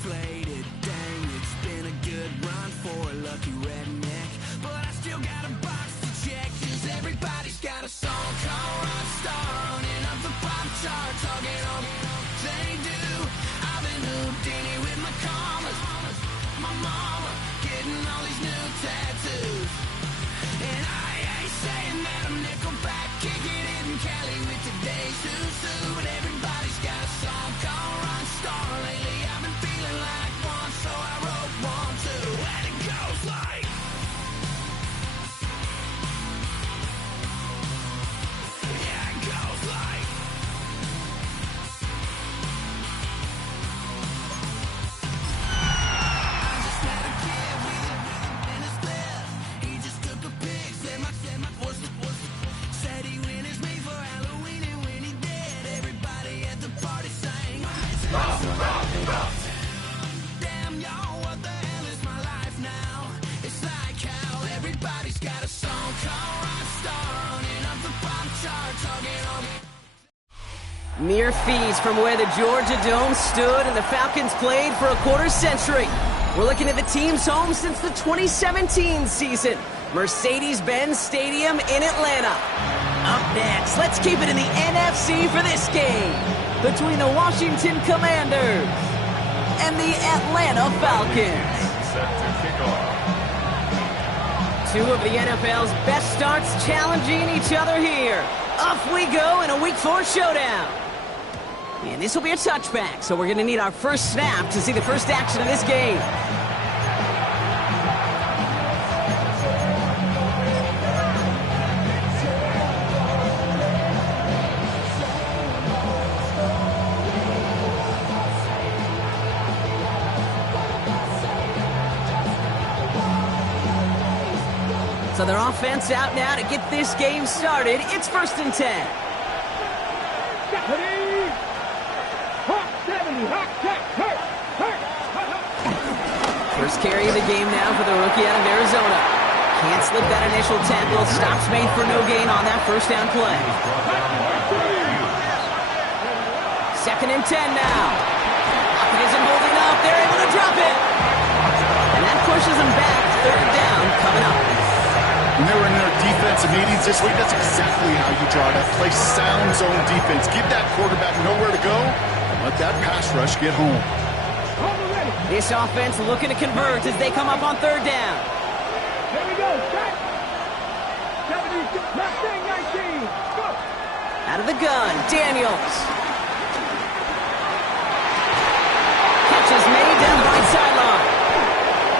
deflated. Dang, it's been a good run for a lucky redneck, but I still got a box to check, 'cause everybody's got a song called Rockstar, running up the pop chart, talking on they do. I've been Houdini with my commas, my mama getting all these new tattoos, and I ain't saying that I'm Nickelback, kicking it in Cali with today's Susu, but everybody's got a song called Rockstar. Lately I've been feeling like one, so I wrote one too, and it goes like, yeah, it goes like, I just met a kid with in his bed. He just took a pic, said my said he witnessed me for Halloween, and when he did, everybody at the party sang. Damn, y'all, what the hell is my life now? It's like how everybody's got a song called Rockstar, running up the pop chart, talking on. Mere feet from where the Georgia Dome stood and the Falcons played for a quarter century. We're looking at the team's home since the 2017 season, Mercedes-Benz Stadium in Atlanta. Up next, let's keep it in the NFC for this game between the Washington Commanders and the Atlanta Falcons. Set to kick off. Two of the NFL's best starts challenging each other here. Off we go in a Week 4 showdown. And this will be a touchback, so we're going to need our first snap to see the first action of this game. So their offense out now to get this game started. It's 1st and 10. First carry of the game now for the rookie out of Arizona. Can't slip that initial tackle. Stops made for no gain on that first down play. 2nd and 10 now. Lockett isn't holding up. They're able to drop it. And that pushes them back. 3rd down coming up. When they were in their defensive meetings this week, that's exactly how you draw it up. Play sound zone defense. Give that quarterback nowhere to go. Let that pass rush get home. This offense looking to convert as they come up on 3rd down. Here we go. Check. 70, left thing, 19. Go. Out of the gun, Daniels. Catch is made down the right sideline.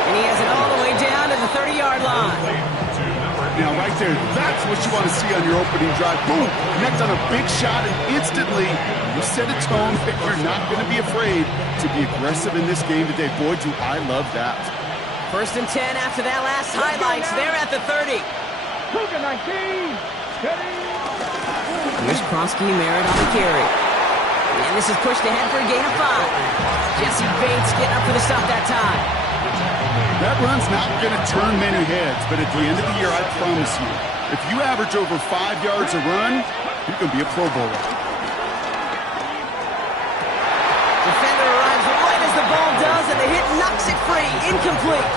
And he has it all the way down to the 30-yard line. Now, right there, that's what you want to see on your opening drive. Boom! Connect on a big shot, and instantly you set a tone that you're not going to be afraid to be aggressive in this game today. Boy, do I love that. 1st and 10 after that last highlights. They're at the 30. Cougar 19. Steady. Here's Kronsky Merritt on the carry. And this is pushed ahead for a gain of 5. Jesse Bates getting up for the stop that time. That run's not going to turn many heads, but at the end of the year, I promise you, if you average over 5 yards a run, you're going to be a Pro Bowler. Defender arrives right as the ball does, and the hit knocks it free. Incomplete.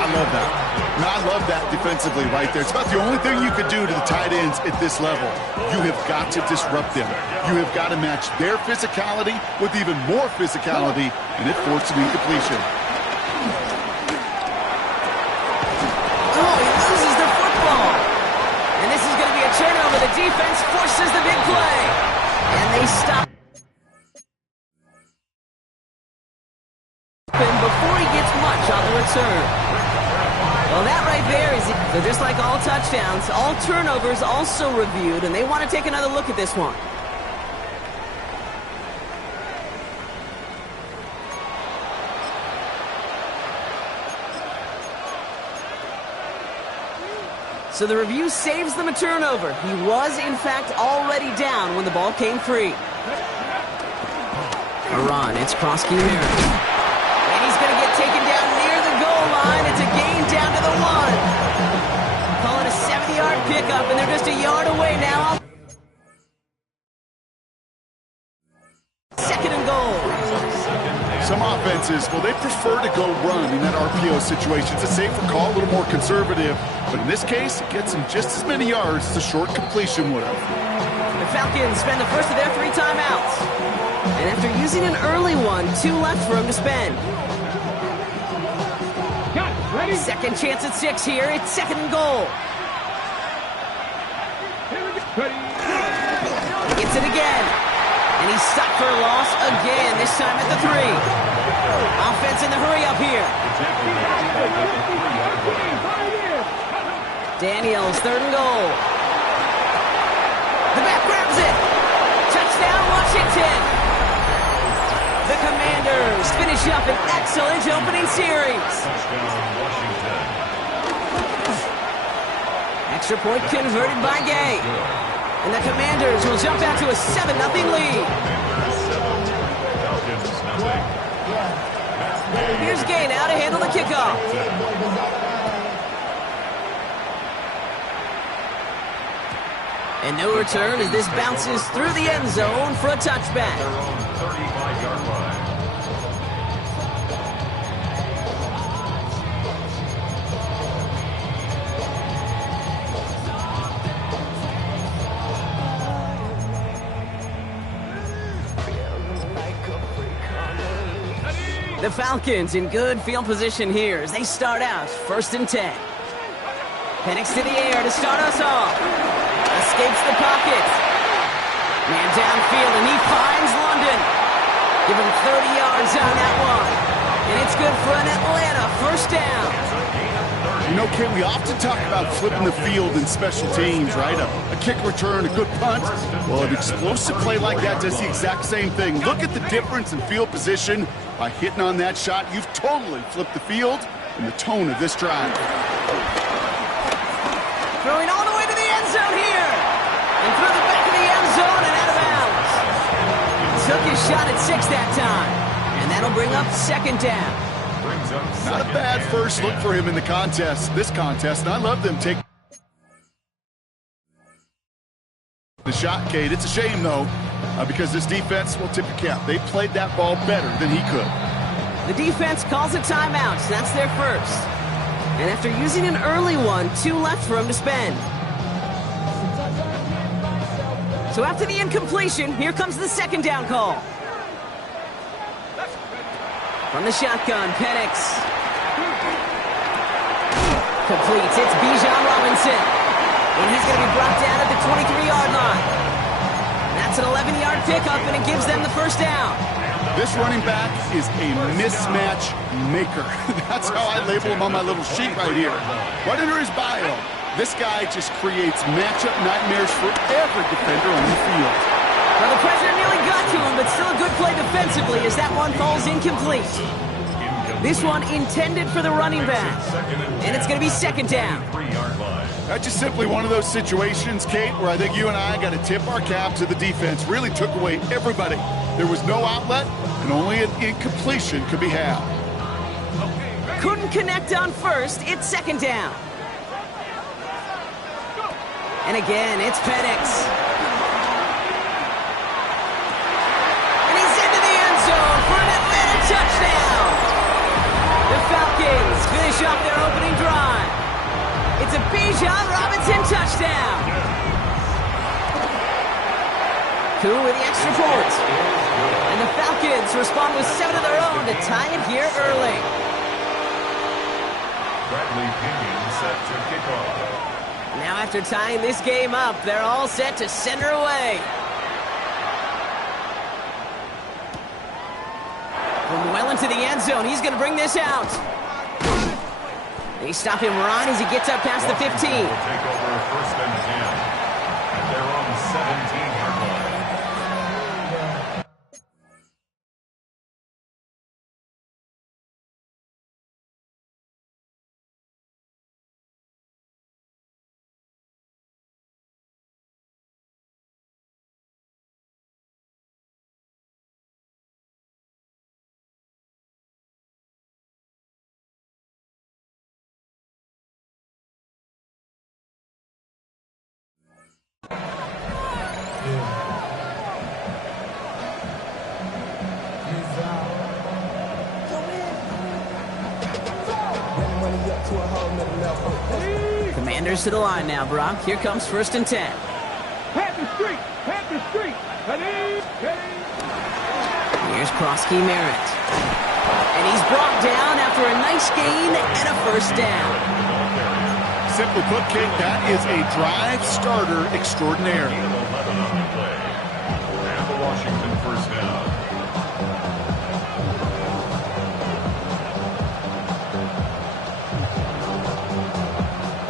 I love that. Now, I love that defensively right there. It's about the only thing you could do to the tight ends at this level. You have got to disrupt them. You have got to match their physicality with even more physicality, and it forced an incompletion. Turnover, the defense forces the big play. And they stop him before he gets much on the return. Well, that right there is it. So just like all touchdowns, all turnovers also reviewed, and they want to take another look at this one. So the review saves them a turnover. He was, in fact, already down when the ball came free. A run. It's Kronsky Merritt. And he's going to get taken down near the goal line. It's a gain down to the 1. Call it a 70-yard pickup, and they're just a yard away now. 2nd and goal. Some offenses, well, they prefer to go run in that RPO situation. It's a safer call, a little more conservative. But in this case, it gets them just as many yards as a short completion would have. The Falcons spend the first of their 3 timeouts. And after using an early one, 2 left for him to spend. Second chance at 6 here. It's 2nd and goal. He gets it again. And he's stopped for a loss again, this time at the 3. Offense in the hurry up here. Daniels, 3rd and goal. The back grabs it. Touchdown, Washington. The Commanders finish up an excellent opening series. Extra point converted by Gay. And the Commanders will jump out to a 7-0 lead. Here's Gay now to handle the kickoff. And no return as this bounces through the end zone for a touchback. The Falcons in good field position here as they start out 1st and 10. Penix to the air to start us off. Escapes the pocket. Man downfield, and he finds London. Give him 30 yards on that one. And it's good for an Atlanta 1st down. You know, Kay, we often talk about flipping the field in special teams, right? A kick return, a good punt. Well, an explosive play like that does the exact same thing. Look at the difference in field position. By hitting on that shot, you've totally flipped the field and the tone of this drive. Throwing all the way to the end zone here. And through the back of the end zone and out of bounds. Took his shot at 6 that time. And that'll bring up 2nd down. Not a bad first look for him in the contest, this contest. And I love them take the shot, Kate. It's a shame, though, because this defense will tip your cap. They played that ball better than he could. The defense calls a timeout. So that's their first. And after using an early one, 2 left for him to spend. So after the incompletion, here comes the 2nd down call. From the shotgun, Penix. Completes. It's Bijan Robinson. And he's going to be brought down at the 23-yard line. That's an 11-yard pickup, and it gives them the 1st down. This running back is a mismatch maker. That's how I label him on my little sheet right here. Right under his bio, this guy just creates matchup nightmares for every defender on the field. Well, the pressure nearly got to him, but still a good play defensively as that one falls incomplete. This one intended for the running back. And it's going to be 2nd down. That's just simply one of those situations, Kate, where I think you and I got to tip our cap to the defense. Really took away everybody. There was no outlet, and only an incompletion could be had. Couldn't connect on 1st. It's 2nd down. And again, it's Penix. Touchdown! The Falcons finish off their opening drive. It's a Bijan Robinson touchdown. Koo with the extra point. And the Falcons respond with 7 of their own to tie it here early. Bradley Pinion set to kick off. Now after tying this game up, they're all set to send her away. From well into the end zone, he's going to bring this out. They stop him right as he gets up past the 15. Take over 1st and 10. And they're on the 17-yard line. to a whole nother level. Commanders to the line now, Brock. Here comes 1st and 10. Panther Street! Panther Street! Here's Krosky Merritt. And he's brought down after a nice gain and a 1st down. Simply put, Kate, that is a drive starter extraordinaire. 11 on the play. And the Washington 1st down.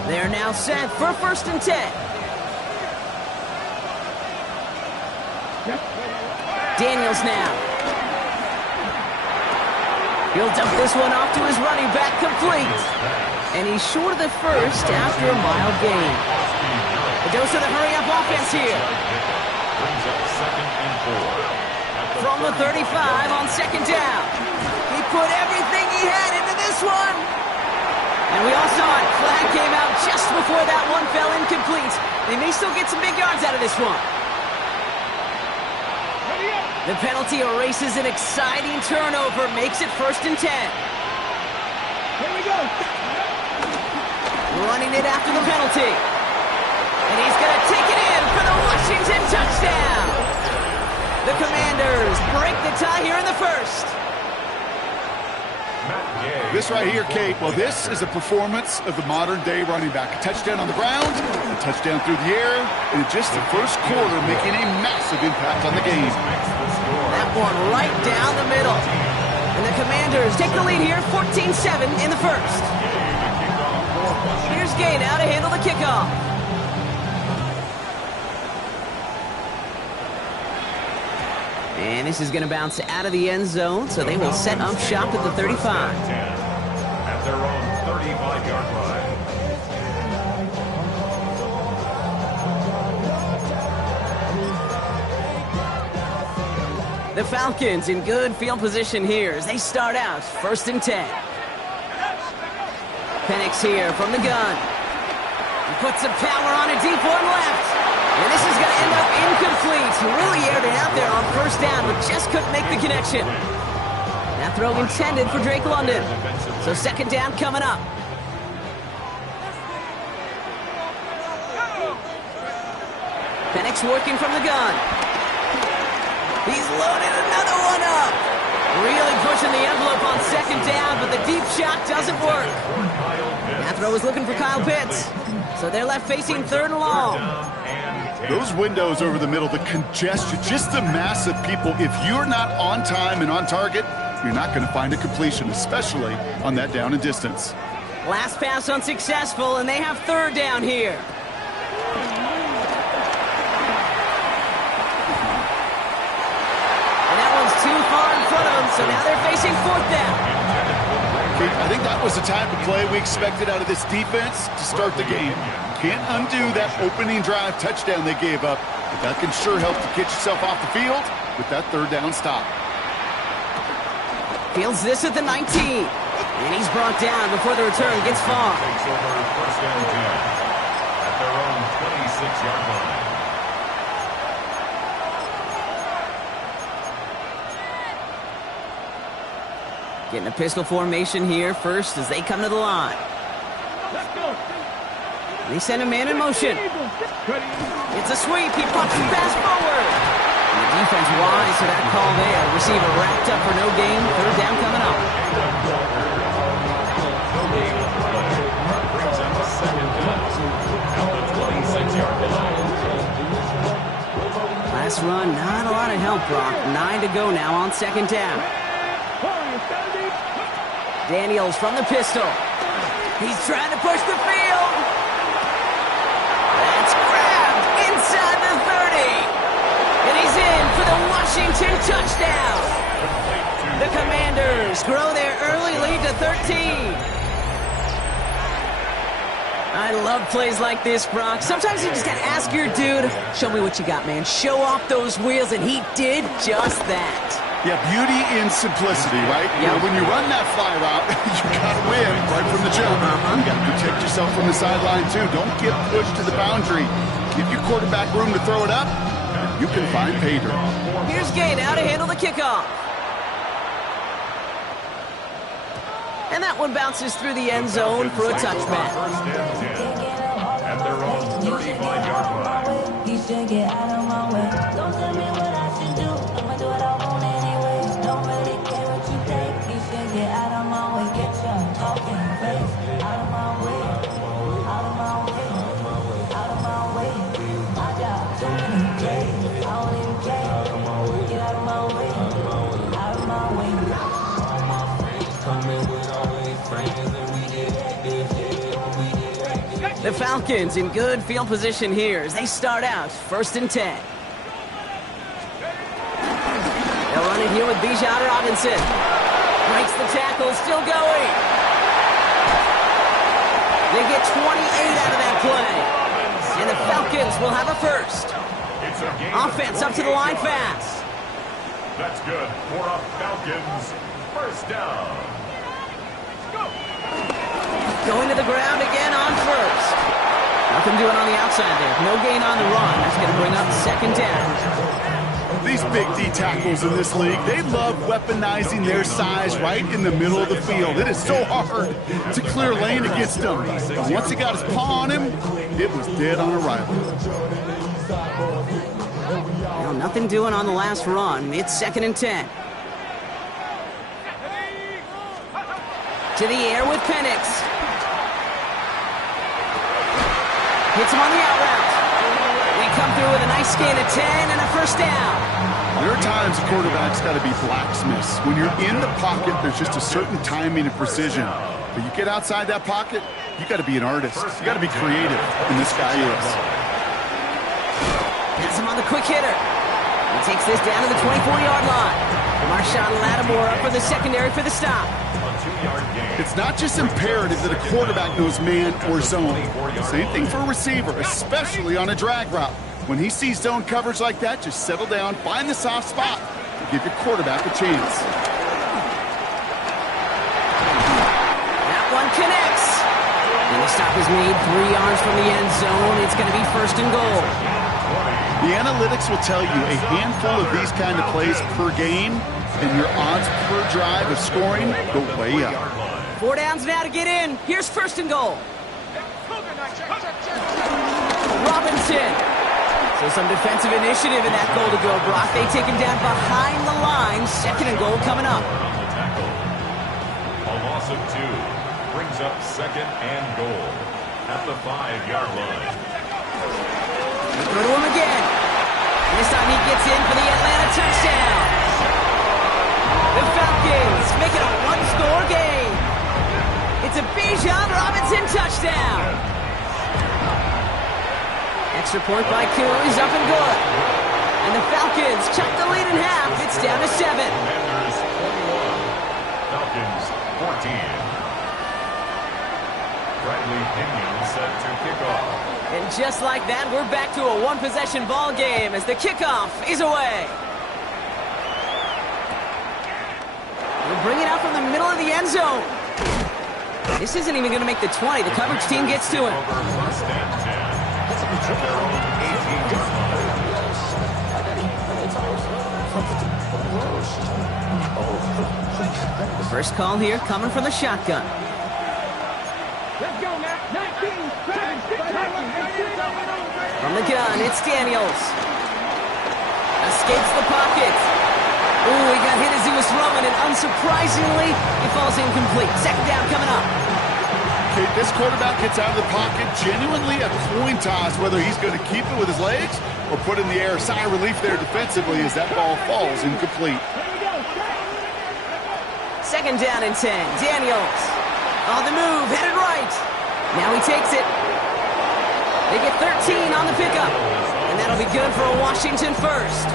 They're now set for 1st and 10. Daniels now. He'll dump this one off to his running back, complete. And he's short of the 1st after a mile gain. A dose of the hurry-up offense here. Brings up 2nd and 4. From the 35 on 2nd down. He put everything he had into this one. And we all saw it. Flag came out just before that one fell incomplete. They may still get some big yards out of this one. The penalty erases an exciting turnover, makes it 1st and 10. Here we go. Running it after the penalty. And he's going to take it in for the Washington touchdown. The Commanders break the tie here in the 1st. This right here, Kate, well, this is a performance of the modern-day running back. A touchdown on the ground, a touchdown through the air, and in just the 1st quarter, making a massive impact on the game. That one right down the middle. And the Commanders take the lead here, 14-7 in the 1st. Here's Gay now to handle the kickoff. And this is going to bounce out of the end zone, so they will set up shop at the 35. At their own 35-yard line. The Falcons in good field position here as they start out 1st and 10. Penix here from the gun. He puts some power on a deep one left. And this is going to end up incomplete. He really aired it out there on 1st down, but just couldn't make the connection. That throw intended for Drake London. So 2nd down coming up. Penix working from the gun. He's loaded another one up. Really pushing the envelope on 2nd down, but the deep shot doesn't work. That throw was looking for Kyle Pitts. So they're left facing 3rd and long. Those windows over the middle, the congestion, just the mass of people. If you're not on time and on target, you're not going to find a completion, especially on that down and distance. Last pass unsuccessful, and they have 3rd down here. And that one's too far in front of them, so now they're facing 4th down. I think that was the type of play we expected out of this defense to start the game. Can't undo that opening drive touchdown they gave up, but that can sure help to get yourself off the field with that 3rd down stop. Fields this at the 19. And he's brought down before the return gets far. Takes over 1st and 10 at their own 26-yard line. Getting a pistol formation here first as they come to the line. Let's go. They send a man in motion. It's a sweep. He pops the pass forward. And the defense wise to that call there. Receiver wrapped up for no gain. 3rd down coming up. Brings up 2nd down at the 26-yard line. Last run, not a lot of help, Brock. 9 to go now on 2nd down. Daniels from the pistol. He's trying to push the field. That's grabbed inside the 30. And he's in for the Washington touchdown. The Commanders grow their early lead to 13. I love plays like this, Brock. Sometimes you just gotta ask your dude, show me what you got, man. Show off those wheels, and he did just that. Yeah, beauty in simplicity, right? You know, when you run that fly route, you gotta win right from the jump. You gotta protect yourself from the sideline, too. Don't get pushed to the boundary. Give your quarterback room to throw it up, and you can find pay dirt. Here's Gay now to handle the kickoff. And that one bounces through the end zone for a touchback. First and 10. At their own 35-yard line. You should get out of my way. Don't tell me what I should do. I'ma do what I want anyway. Don't really care what you think. You should get out of my way. Get your talking face out of my way. Out of my way. Out of my way. I got too many days. I don't even care. Get out of my way. Out of my way. All my friends coming with all these friends and we did this shit. We did. The Falcons in good field position here as they start out first and 10. They'll run it here with Bijan Robinson. Breaks the tackle, still going. They get 28 out of that play. And the Falcons will have a first. It's a gain Offense up to the line fast. That's good for a Falcons first down. Going to the ground again on first. Nothing doing on the outside there. No gain on the run. That's going to bring up second down. These big D tackles in this league, they love weaponizing their size right in the middle of the field. It is so hard to clear lane against them. But once he got his paw on him, it was dead on arrival. Well, nothing doing on the last run. It's second and 10. To the air with Penix. Hits him on the out route. They come through with a nice gain of 10 and a first down. There are times a quarterback's got to be blacksmiths. When you're in the pocket, there's just a certain timing and precision. But you get outside that pocket, you got to be an artist. You got to be creative, and this guy is. Hits him on the quick hitter. He takes this down to the 24-yard line. Marshawn Lattimore up for the secondary for the stop. It's not just imperative that a quarterback knows man or zone. Same thing for a receiver, especially on a drag route. When he sees zone coverage like that, just settle down, find the soft spot, and give your quarterback a chance. That one connects. And the stop is made 3 yards from the end zone. It's going to be first and goal. The analytics will tell you a handful of these kind of plays per game, and your odds per drive of scoring go way up. 4 downs now to get in. Here's first and goal. Robinson. So some defensive initiative in that goal to go, Brock. They take him down behind the line. Second and goal coming up. A loss of 2 brings up second and goal at the 5-yard line. Throw to him again. And this time he gets in for the Atlanta touchdown. The Falcons make it a one-score game. It's a Bijan Robinson touchdown. Extra point by Coons, up and good. And the Falcons cut the lead in half. It's down to 7. Commanders 21, Falcons 14. Bradley Pinion set to kick off. And just like that, we're back to a one-possession ball game as the kickoff is away. We'll bring it out from the middle of the end zone. This isn't even going to make the 20. The coverage team gets to him. First and 10. At their own 18-yard line. The first call here coming from the shotgun. Let's go now. 19, 7, 6, From the gun, it's Daniels. Escapes the pocket. Ooh, he got hit as he was throwing, and unsurprisingly, he falls incomplete. Second down coming up. Okay, this quarterback gets out of the pocket genuinely a coin toss, whether he's going to keep it with his legs or put in the air. Sigh of relief there defensively as that ball falls incomplete. Second down and 10. Daniels on the move, headed right. Now he takes it. They get 13 on the pickup, and that'll be good for a Washington first.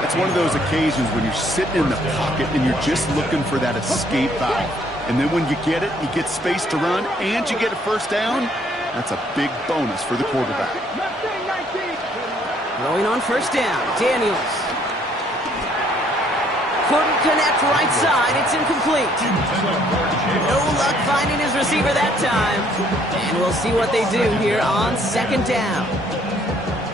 It's one of those occasions when you're sitting in the pocket and you're just looking for that escape valve. And then when you get it, you get space to run, and you get a first down. That's a big bonus for the quarterback. Throwing on first down, Daniels. Couldn't connect right side, it's incomplete. No luck finding his receiver that time. And we'll see what they do here on second down.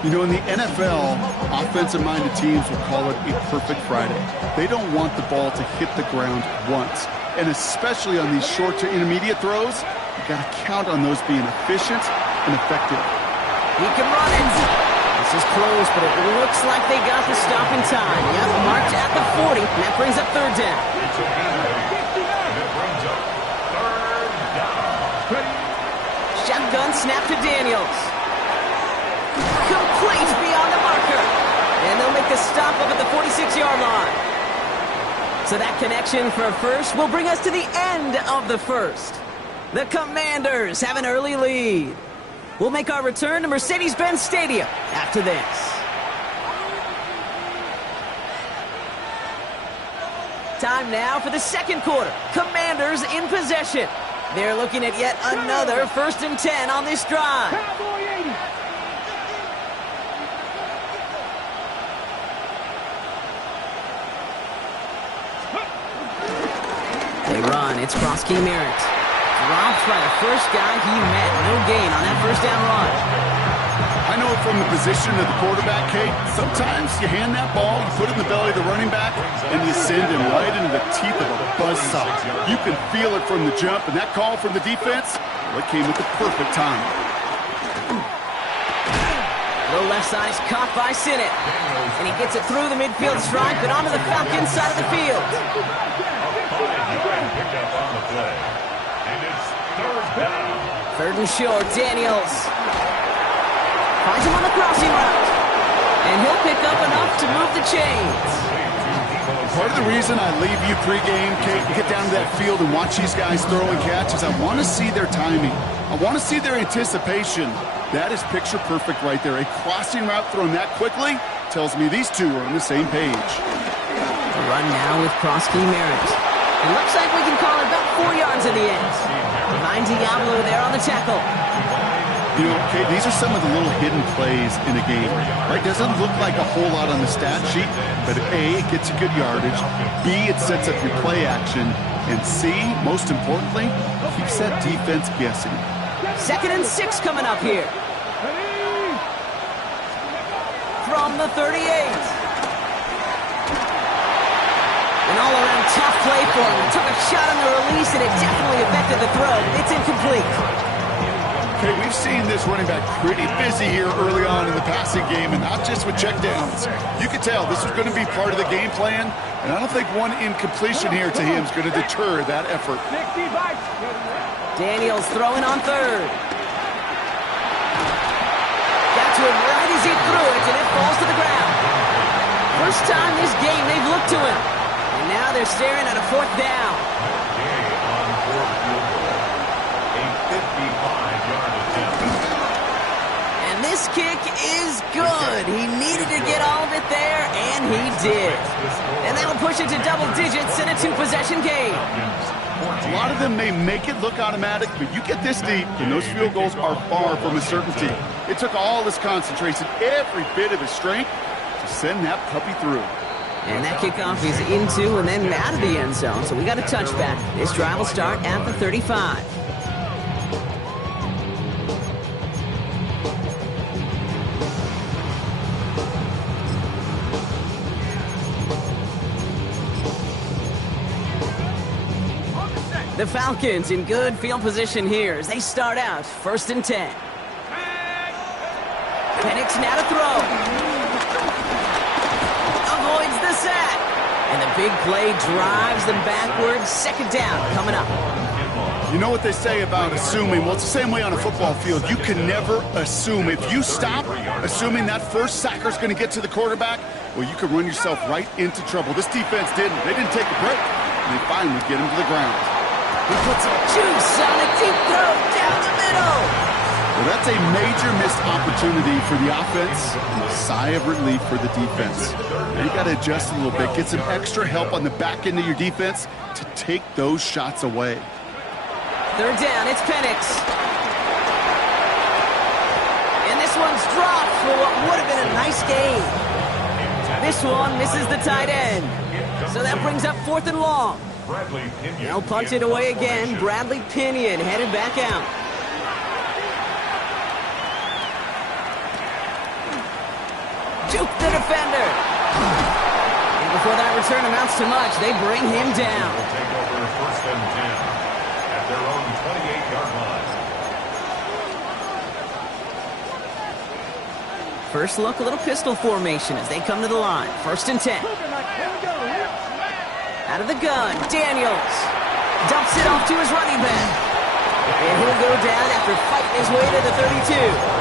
You know, in the NFL, offensive-minded teams will call it a perfect Friday. They don't want the ball to hit the ground once. and especially on these short to intermediate throws, you got to count on those being efficient and effective. He can run it. This is close, but it looks like they got the stop in time. Yep, marked at the 40, and that brings up third down. Shotgun snap to Daniels. Complete beyond the marker. And they'll make the stop up at the 46-yard line. So that connection for a first will bring us to the end of the first. The Commanders have an early lead. We'll make our return to Mercedes-Benz Stadium after this. Time now for the second quarter. Commanders in possession. They're looking at yet another 1st and 10 on this drive. Cowboy 80. They run. It's Krosky Merritt. Dropped by the first guy he met. No gain on that first down run. I know from the position of the quarterback, Kate, sometimes you hand that ball, you put it in the belly of the running back, and you send him right into the teeth of a buzzsaw. You can feel it from the jump, and that call from the defense, well, it came at the perfect time. Low left side is caught by Sinnott. And he gets it through the midfield stripe and onto the Falcons side of the field. Third and short, Daniels. Finds him on the crossing route. And he'll pick up enough to move the chains. Part of the reason I leave you pregame, Kate, and get down to that field and watch these guys throw and catch is I want to see their timing. I want to see their anticipation. That is picture perfect right there. A crossing route thrown that quickly tells me these two are on the same page. The run now with Krosky Merritt. It looks like we can call it about 4 yards in the end. Behind Diablo there on the tackle. You know, Kate, these are some of the little hidden plays in a game. Right? Doesn't look like a whole lot on the stat sheet, but A, it gets you good yardage. B, it sets up your play action. And C, most importantly, keeps that defense guessing. 2nd and 6 coming up here. From the 38. An all-around tough play for him. Took a shot on the release, and it definitely affected the throw. It's incomplete. Okay, we've seen this running back pretty busy here early on in the passing game, and not just with checkdowns. You could tell this was going to be part of the game plan, and I don't think one incompletion here to him is going to deter that effort. Daniels throwing on third. Got to him right as he threw it, and it falls to the ground. First time this game they've looked to him. And now they're staring at a 4th down. And this kick is good. He needed to get all of it there, and he did. And that'll push it to double digits in a 2-possession game. A lot of them may make it look automatic, but you get this deep, and those field goals are far from a certainty. It took all his concentration, every bit of his strength, to send that puppy through. And that kickoff is into and then out of the end zone, so we got a touchback. This drive will start at the 35. The Falcons in good field position here as they start out 1st and 10. Penix now to throw. Avoids the sack. And the big play drives them backwards. 2nd down coming up. You know what they say about assuming? Well, it's the same way on a football field. You can never assume. If you stop assuming that first sacker's going to get to the quarterback, well, you could run yourself right into trouble. This defense didn't. They didn't take a break. And they finally get him to the ground. He puts some juice on a deep throw down the middle. Well, that's a major missed opportunity for the offense and a sigh of relief for the defense. Now you got to adjust a little bit. Get some extra help on the back end of your defense to take those shots away. 3rd down, it's Penix. And this one's dropped for what would have been a nice gain. This one misses the tight end. So that brings up 4th and long. They'll punch it away again. Bradley Pinion headed back out. Juke the defender. And before that return amounts to much, they bring him down. Will take over first and 10 at their own 28-yard line. First look, a little pistol formation as they come to the line. First and 10. Out of the gun, Daniels dumps it off to his running back. And he'll go down after fighting his way to the 32.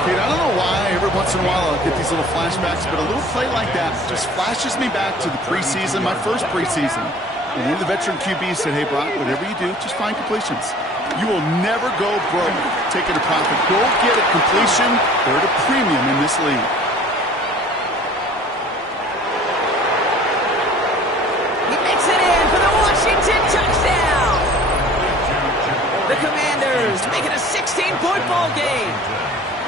Kate, I don't know why every once in a while I'll get these little flashbacks, but a little play like that just flashes me back to the preseason, my first preseason. And one of the veteran QBs said, hey, Brock, whatever you do, just find completions. You will never go broke taking a profit. Go get a completion. They're at a premium in this league. He makes it in for the Washington touchdown. The Commanders make it a 16-point ball game.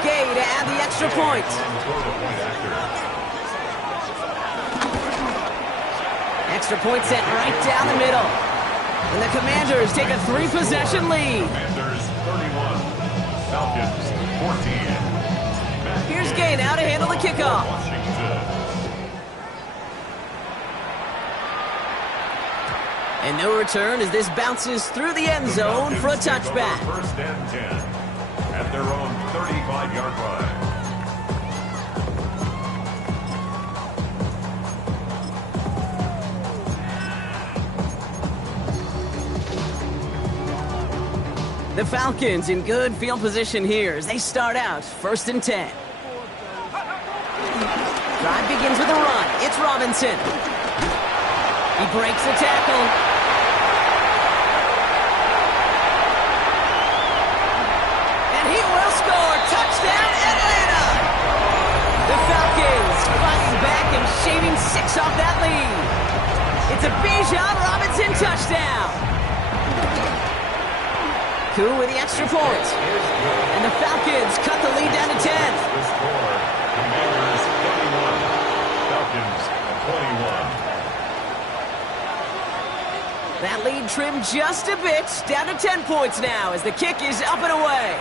Gay to add the extra point. Extra point set right down the middle. And the Commanders take a 3-possession lead. Commanders 31, Falcons 14. Here's Gay now to handle the kickoff. Washington. And no return as this bounces through the end zone for a touchback. First and 10 at their own 35-yard line. The Falcons in good field position here as they start out first and 10. Drive begins with a run. It's Robinson. He breaks the tackle. And he will score. Touchdown, Atlanta! The Falcons fighting back and shaving 6 off that lead. It's a Bijan Robinson touchdown. Koo with the extra point. And the Falcons cut the lead down to 10. The score, Commanders 31, Falcons 21. That lead trimmed just a bit, down to 10 points now as the kick is up and away.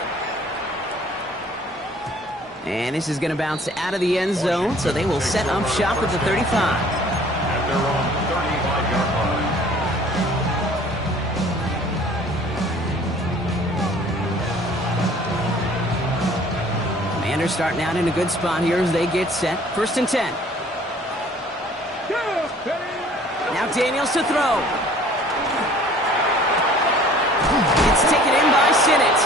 And this is going to bounce out of the end zone, so they will set up shop at the 35. At their own 35-yard line. Commanders starting out in a good spot here as they get set. First and 10. Now Daniels to throw. It's taken in by Sinnott.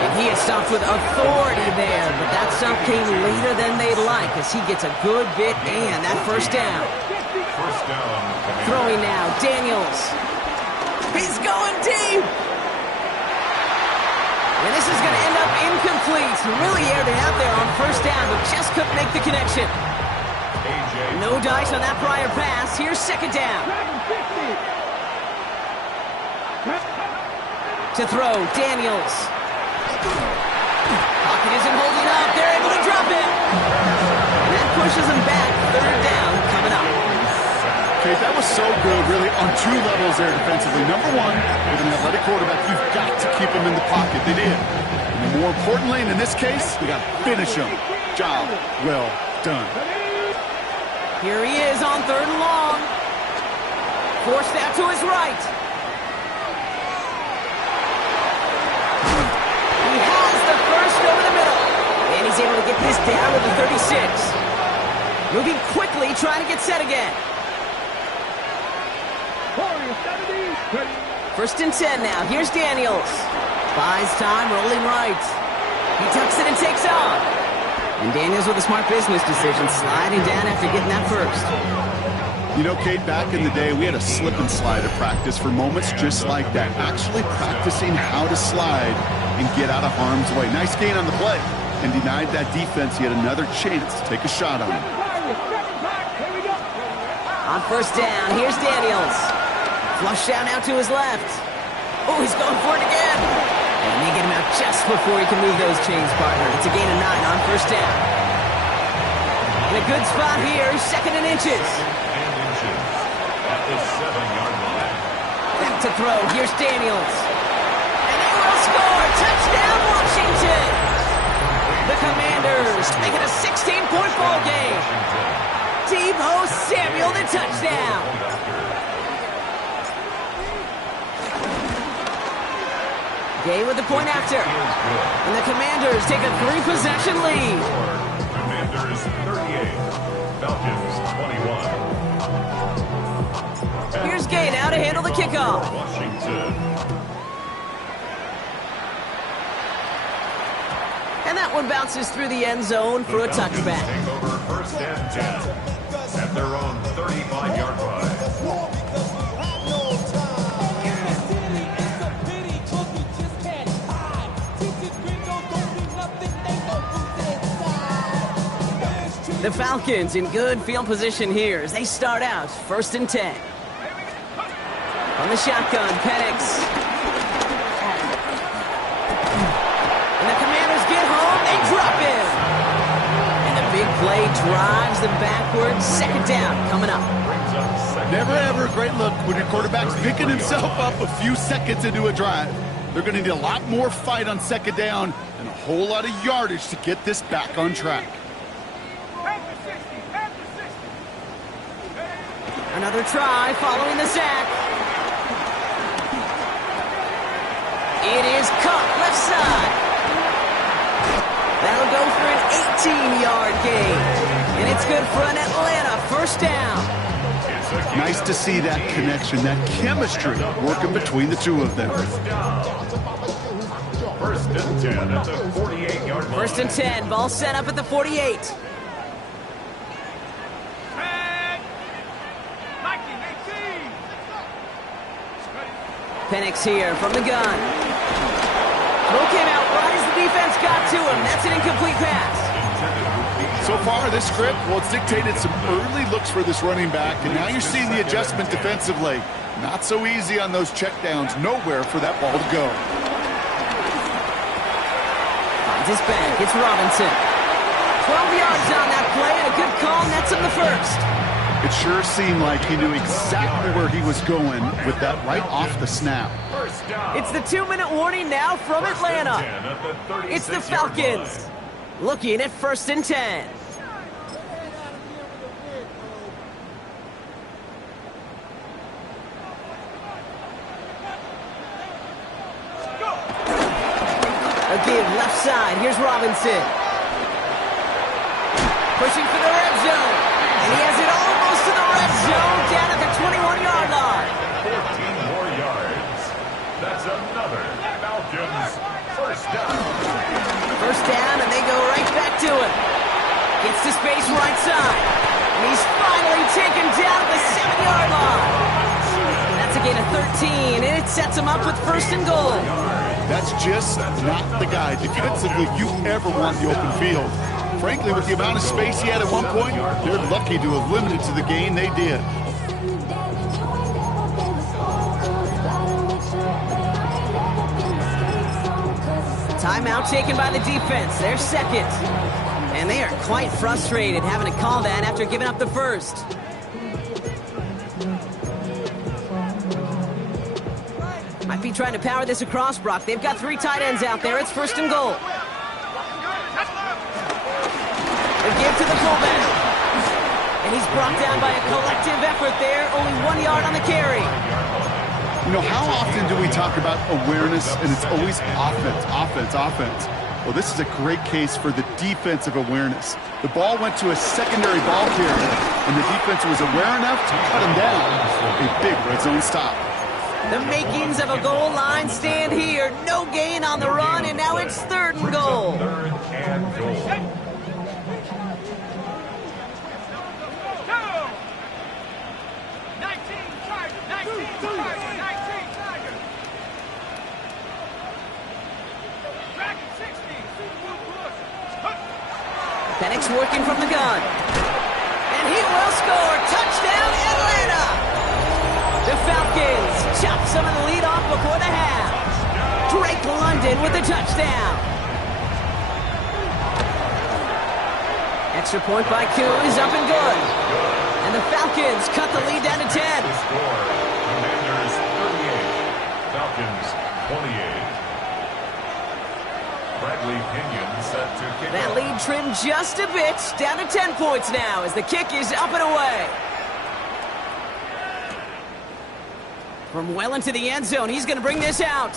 And he is stopped with authority there, but that stop came later than they'd like as he gets a good bit and that first down. First down, Commanders. Throwing now, Daniels. He's going deep. And this is going to end up incomplete. Really aired it out there on first down, but just couldn't make the connection. No dice on that prior pass. Here's second down. To throw, Daniels. Pocket isn't holding up. They're able to drop it. And that pushes them back. Third down coming up. Okay, that was so good, really, on 2 levels there defensively. Number one, with an athletic quarterback, you've got to keep him in the pocket. They did. And more importantly, and in this case, we got to finish him. Job well done. Here he is on third and long. Forced out to his right. He has the first over the middle. And he's able to get this down with the 36. Moving quickly, trying to get set again. First and 10 now. Here's Daniels. Buys time, rolling right. He tucks it and takes off. And Daniels with a smart business decision, sliding down after getting that first. You know, Kate, back in the day, we had a slip and slide at practice for moments just like that. Actually practicing how to slide and get out of harm's way. Nice gain on the play. And denied that defense yet another chance to take a shot on him. On first down, here's Daniels. Flush down out to his left. Oh, he's going for it again. And they get him out just before he can move those chains, partner. It's a gain of 9 on first down. In a good spot here, second and inches. At the 7-yard line. Back to throw, here's Daniels. And they will score! Touchdown, Washington! The Commanders make it a 16-point ball game. deep. Oh, Samuel, the touchdown. Gay with the point after. And the Commanders take a 3-possession lead. Commanders 38, Falcons 21. Here's Gay now to handle the kickoff. Washington. And that one bounces through the end zone for a touchback. Take over first and 10 at their own 35-yard line. The Falcons in good field position here as they start out first and 10. From the shotgun, Penix. And the Commanders get home, they drop him. And the big play drives them backwards. Second down coming up. Never ever a great look when your quarterback's picking himself up a few seconds into a drive. They're going to need a lot more fight on second down and a whole lot of yardage to get this back on track. Another try following the sack. It is caught left side. That'll go for an 18-yard gain. And it's good for an Atlanta first down. Nice to see that connection, that chemistry working between the two of them. First and 10 at the 48-yard line. First and 10, ball set up at the 48. Penix here from the gun. Throw came out right as the defense got to him. That's an incomplete pass. So far, this script, well, it's dictated some early looks for this running back, and now you're seeing the adjustment defensively. Not so easy on those checkdowns. Nowhere for that ball to go. Finds his back. It's Robinson. 12 yards on that play, and a good call nets him the first. It sure seemed like he knew exactly where he was going with that right off the snap. It's the 2-minute warning now from Atlanta. It's the Falcons looking at first and 10. Again, left side. Here's Robinson. Pushing for the red zone. And he has it almost to the red zone, down at the 21-yard line. 14 more yards. That's another Falcons first down. First down, and they go right back to him. Gets to space right side. And he's finally taken down at the 7-yard line. That's a gain of 13, and it sets him up with first and goal. That's just not the guy defensively you ever want in the open field. Frankly, with the amount of space he had at one point, they're lucky to have limited to the gain they did. Timeout taken by the defense. They're second. And they are quite frustrated having to call that after giving up the first. Might be trying to power this across, Brock. They've got 3 tight ends out there. It's first and goal. The give to the fullback. And he's brought down by a collective effort there. Only 1 yard on the carry. You know, how often do we talk about awareness and it's always offense, offense, offense? Well, this is a great case for the defensive awareness. The ball went to a secondary ball carrier, and the defense was aware enough to cut him down. A big red zone stop. The makings of a goal line stand here. No gain on the run, and now it's third and goal. Third and goal. Penix working from the gun. And he will score. Touchdown, Atlanta! The Falcons chop some of the lead off before the half. Drake London with the touchdown. Extra point by Q is up and good. And the Falcons cut the lead down to 10. The score, Commanders 38, Falcons 28. Bradley Pinion set to kick That off. lead trimmed just a bit. Down to 10 points now as the kick is up and away. From well into the end zone, he's going to bring this out.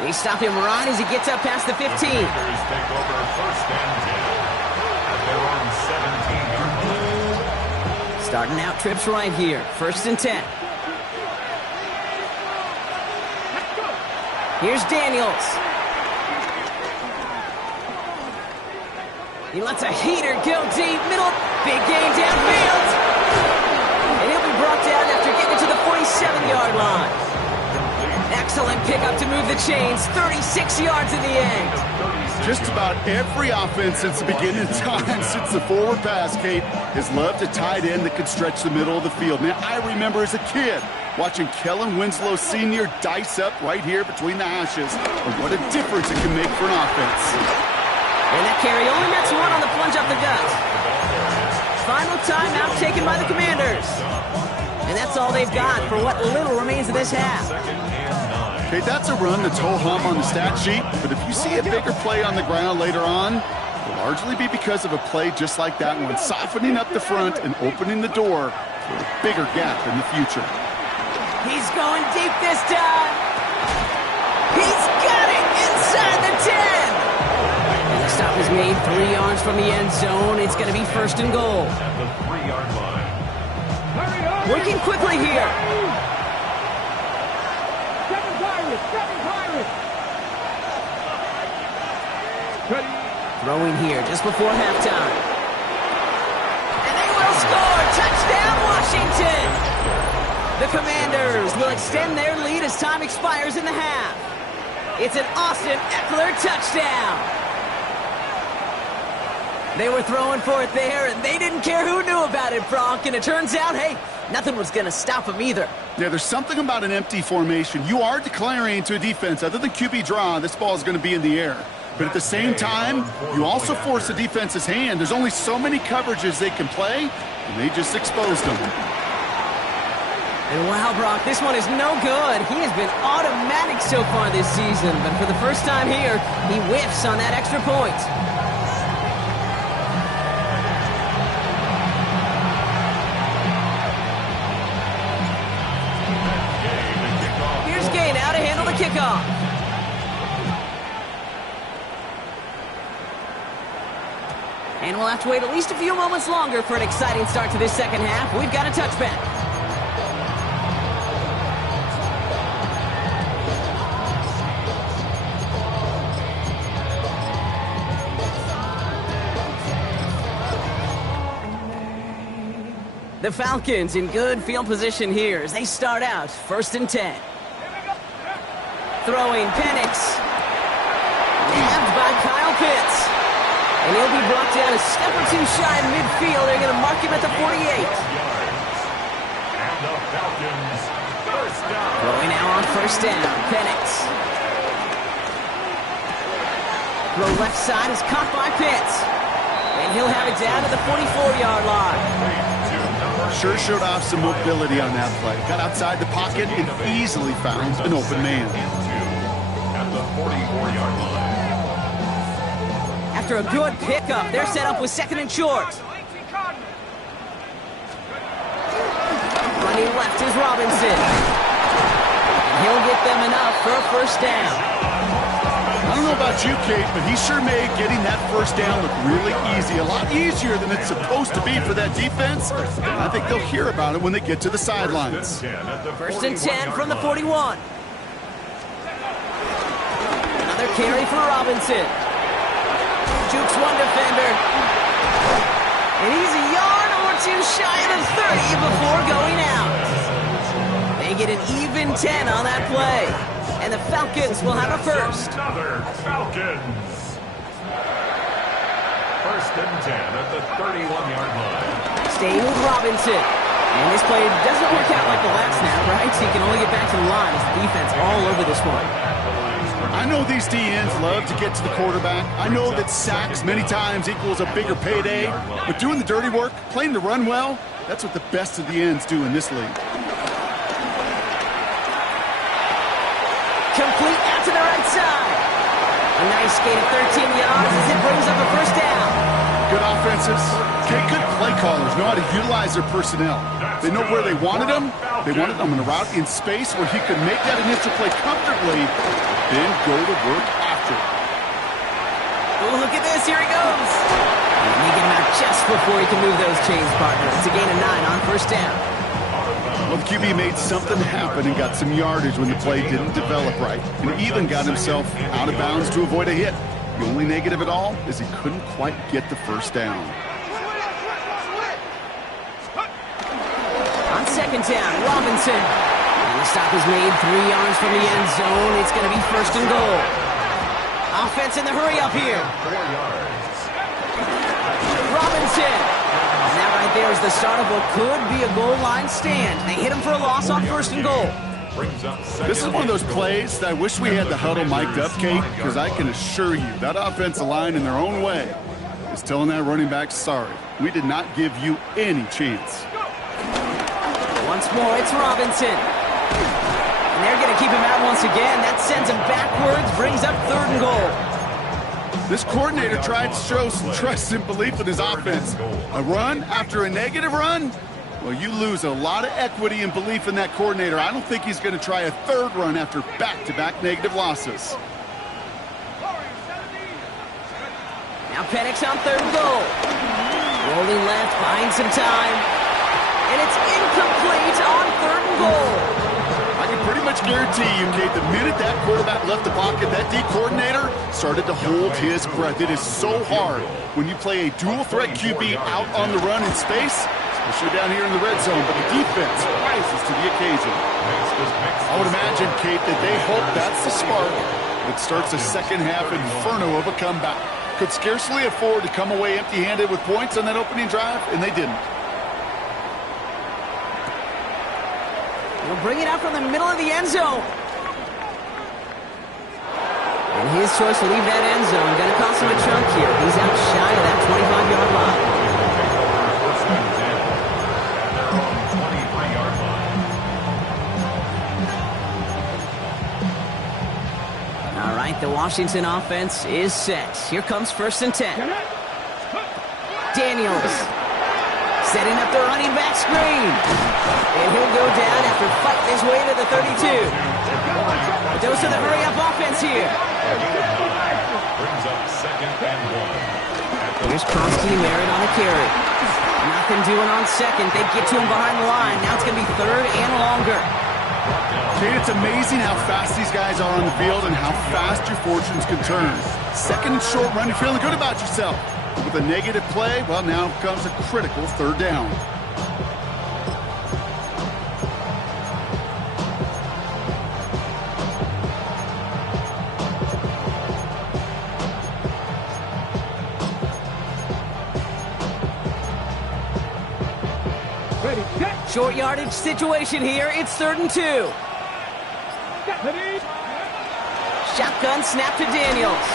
They stop him right as he gets up past the 15. The Commanders take over first and 10 at their own 17-yard line. Starting out trips right here. First and 10. Here's Daniels. He lets a heater go deep. Middle. Big gain downfield. And he'll be brought down after getting to the 47-yard line. Excellent pickup to move the chains. 36 yards in the end. Just about every offense since the beginning of time, since the forward pass, Kate, has loved a tight end that can stretch the middle of the field. Man, I remember as a kid watching Kellen Winslow Sr. dice up right here between the hashes. And what a difference it can make for an offense. And that carry only nets one on the plunge up the gut. Final timeout taken by the Commanders. And that's all they've got for what little remains of this half. Okay, that's a run that's ho-hum on the stat sheet, but if you see a bigger play on the ground later on, it'll largely be because of a play just like that one, softening up the front and opening the door for a bigger gap in the future. He's going deep this time. He's got it inside the 10. And the stop is made 3 yards from the end zone. It's going to be first and goal. At the 3-yard line. Working quickly here. Throwing here just before halftime. And they will score! Touchdown, Washington! The Commanders will extend their lead as time expires in the half. It's an Austin Eckler touchdown. They were throwing for it there, and they didn't care who knew about it, Bronk. And it turns out, hey, nothing was going to stop them either. Yeah, there's something about an empty formation. You are declaring to a defense, other than QB draw, this ball is going to be in the air. But at the same time, you also force the defense's hand. There's only so many coverages they can play, and they just exposed them. And wow, Brock, this one is no good. He has been automatic so far this season, but for the first time here, he whiffs on that extra point. Here's Gay now to handle the kickoff. And we'll have to wait at least a few moments longer for an exciting start to this second half. We've got a touchback. The Falcons in good field position here as they start out first and 10. Throwing Penix. Nabbed by Kyle Pitts. And he'll be brought down a step or two shy of midfield. They're going to mark him at the 48. And the Falcons first down. Throwing now on first down. Penix. Throw left side is caught by Pitts. And he'll have it down to the 44-yard line. Sure showed off some mobility on that play. Got outside the pocket and easily found an open man. At the 44-yard line. After a good pickup, they're set up with second and short. Running left is Robinson. And he'll get them enough for a first down. I don't know about you, Kate, but he sure made getting that first down look really easy. A lot easier than it's supposed to be for that defense. And I think they'll hear about it when they get to the sidelines. First and 10 from the 41. Another carry for Robinson. Jukes one defender. And he's a yard or two shy of the 30 before going out. They get an even 10 on that play. And the Falcons will have a first. Another Falcons. First and 10 at the 31-yard line. Staying with Robinson. And this play doesn't work out like the last snap, right? So he can only get back to the line as the defense all over this one. I know these DNs love to get to the quarterback. I know that sacks many times equals a bigger payday. But doing the dirty work, playing the run well, that's what the best of the ends do in this league. Complete out to the right side. A nice gain of 13 yards as it brings up a first down. Good offenses. Okay, good play callers know how to utilize their personnel. They know where they wanted them. They wanted them in a route in space where he could make that initial play comfortably, then go to work after. Oh, look at this. Here he goes. And they get him out just before he can move those chains, partner. It's a gain of 9 on first down. Well, the QB made something happen and got some yardage when the play didn't develop right. And even got himself out of bounds to avoid a hit. The only negative at all is he couldn't quite get the first down. On second down, Robinson. And the stop is made 3 yards from the end zone. It's going to be first and goal. Offense in the hurry up here. 4 yards. Robinson. And that right there is the start of what could be a goal line stand. They hit him for a loss on first and goal. This is one of those plays that I wish we had the huddle mic'd up, Kate, because I can assure you that offensive line in their own way is telling that running back, sorry, we did not give you any chance. Once more, it's Robinson. And they're going to keep him out once again. That sends him backwards, brings up third and goal. This coordinator tried to show some trust and belief in his offense. A run after a negative run? Well, you lose a lot of equity and belief in that coordinator. I don't think he's going to try a third run after back-to-back negative losses. Now Penix on third and goal. Rolling left, buying some time. And it's incomplete on third and goal. I can pretty much guarantee you, Kate, the minute that quarterback left the pocket, that D coordinator started to hold his breath. It is so hard when you play a dual-threat QB out on the run in space, especially down here in the red zone, but the defense rises to the occasion. I would imagine, Kate, that they hope that's the spark that starts a second-half inferno of a comeback. Could scarcely afford to come away empty-handed with points on that opening drive, and they didn't. He'll bring it out from the middle of the end zone. And his choice to leave that end zone going to cost him a chunk here. He's out shy of that 25-yard line. All right, the Washington offense is set. Here comes first and 10. Daniels setting up the running back screen. And he'll go down after fighting his way to the 32. A dose of the hurry-up offense here. Brings up second and 1. Here's Crosby Merritt on the carry. Nothing doing on second. They get to him behind the line. Now it's going to be third and longer. Kate, it's amazing how fast these guys are on the field and how fast your fortunes can turn. Second and short run, you're feeling good about yourself. But with a negative play, well, now comes a critical third down. Ready, set. Short yardage situation here. It's third and 2. Ready. Shotgun snap to Daniels.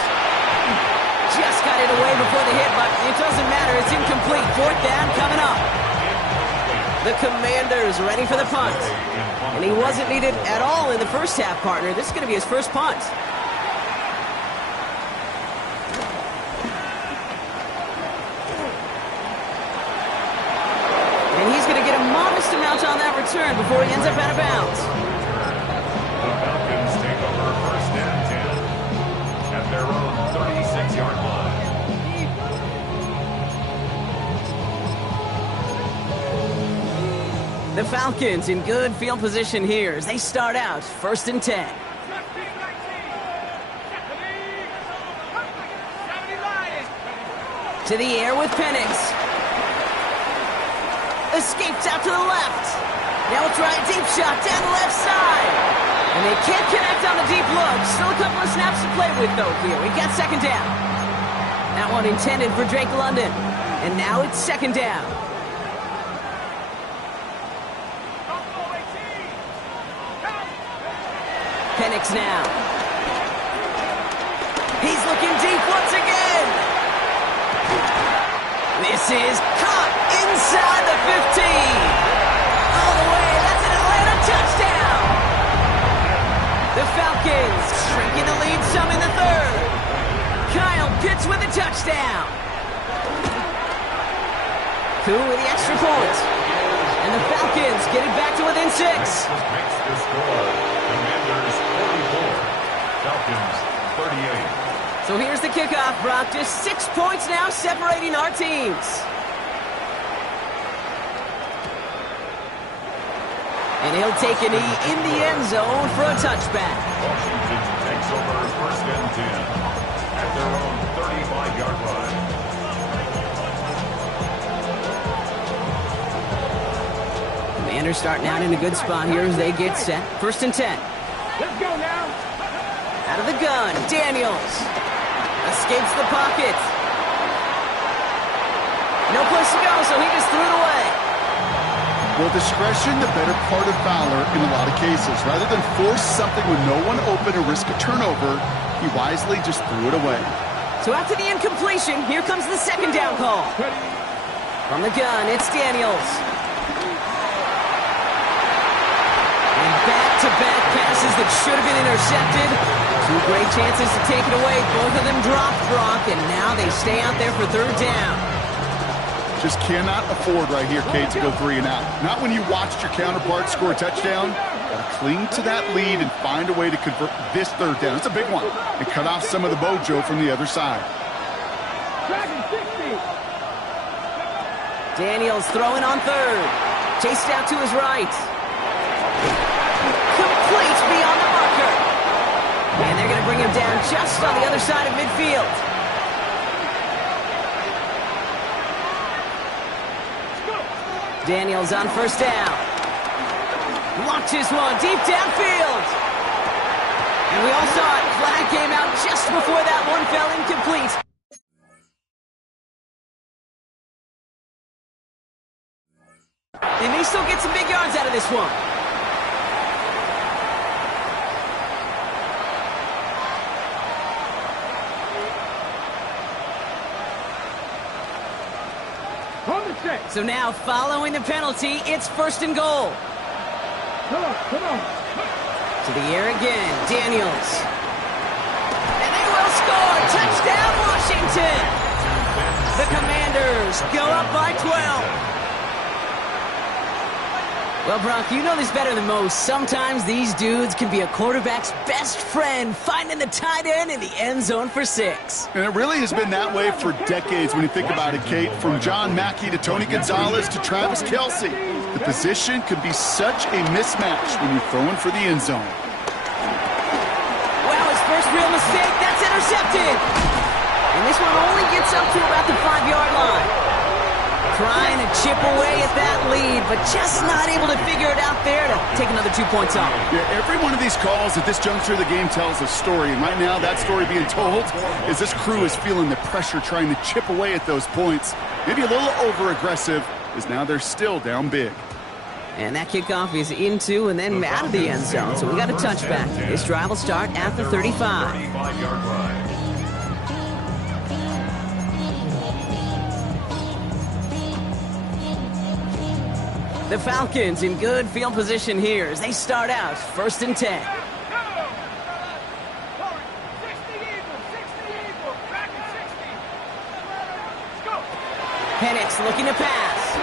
Just got it away before the hit, but it doesn't matter. It's incomplete. Fourth down coming up. The Commanders ready for the punt. And he wasn't needed at all in the first half, partner. This is going to be his first punt. And he's going to get a modest amount on that return before he ends up out of bounds. The Falcons take over first and 10 at their own 36-yard line. The Falcons in good field position here as they start out first and 10. To the air with Penix. Escapes out to the left. Now a try, deep shot down the left side. And they can't connect on the deep look. Still a couple of snaps to play with, though, here. We got second down. That one intended for Drake London. And now it's second down. Penix now. He's looking deep once again. This is caught inside the 15. All the way. That's an Atlanta touchdown. The Falcons shrinking the lead some in the third. Kyle Pitts with a touchdown. Coup with the extra point. And the Falcons get it back to within 6. Makes the score. Commanders 44. Falcons 38. So here's the kickoff, Brock. Just 6 points now separating our teams. And he'll take a knee in the end zone for a touchback. Washington takes over first and 10 at their own 35-yard line. Commanders starting out in a good spot here as they get set. First and 10. Let's go now. Out of the gun, Daniels. Escapes the pocket. No place to go, so he just threw it away. Well, discretion, the better part of valor in a lot of cases. Rather than force something with no one open or risk a turnover, he wisely just threw it away. So after the incompletion, here comes the second down call. From the gun, it's Daniels. And back-to-back passes that should have been intercepted. 2 great chances to take it away. Both of them dropped, Brock, and now they stay out there for third down. Just cannot afford right here, Kate, to go 3 and out. Not when you watched your counterpart score a touchdown. Gotta cling to that lead and find a way to convert this third down. It's a big one. And cut off some of the mojo from the other side. Daniels throwing on third. Chased out to his right. Complete beyond the marker. And they're going to bring him down just on the other side of midfield. Daniels on first down. Launches one deep downfield. And we all saw it. Flag came out just before that one fell incomplete. They may still get some big yards out of this one. So now, following the penalty, it's first and goal. Come on. To the air again, Daniels. And they will score! Touchdown, Washington! The Commanders go up by 12. Well, Brock, you know this better than most. Sometimes these dudes can be a quarterback's best friend, finding the tight end in the end zone for 6. And it really has been that way for decades when you think about it, Kate. From John Mackey to Tony Gonzalez to Travis Kelce. The position can be such a mismatch when you're throwing for the end zone. Wow, his first real mistake. That's intercepted. And this one only gets up to about the 5-yard line. Trying to chip away at that lead, but just not able to figure it out there to take another 2 points off. Yeah, every one of these calls at this juncture of the game tells a story, and right now that story being told is this crew is feeling the pressure trying to chip away at those points. Maybe a little over-aggressive, as now they're still down big. And that kickoff is into and then out of the end zone, so we got a touchback. This drive will start at the 35. 35-yard line. The Falcons in good field position here as they start out first and 10. Penix looking to pass.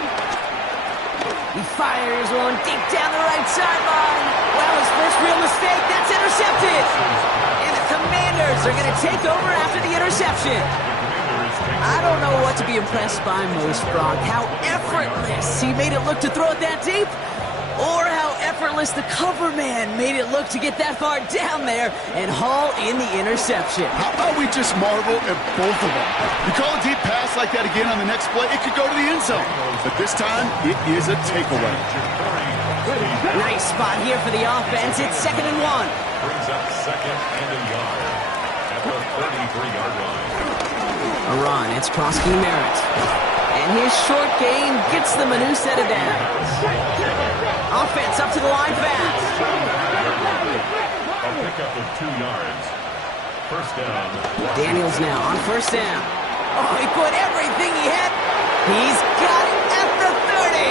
He fires one deep down the right sideline. Well, his first real mistake, that's intercepted. And the Commanders are going to take over after the interception. I don't know what to be impressed by most, Brock. How effortless he made it look to throw it that deep, or how effortless the cover man made it look to get that far down there and haul in the interception. How about we just marvel at both of them? You call a deep pass like that again on the next play, it could go to the end zone. But this time, it is a takeaway. Nice spot here for the offense. It's 2nd and 1. Brings up 2nd and a yard at the 33-yard line. A run, it's Krosky Merritt. And his short game gets them a new set of downs. Offense up to the line fast. A pickup of 2 yards. First down. Daniels now on first down. Oh, he put everything he had. He's got it at the 30.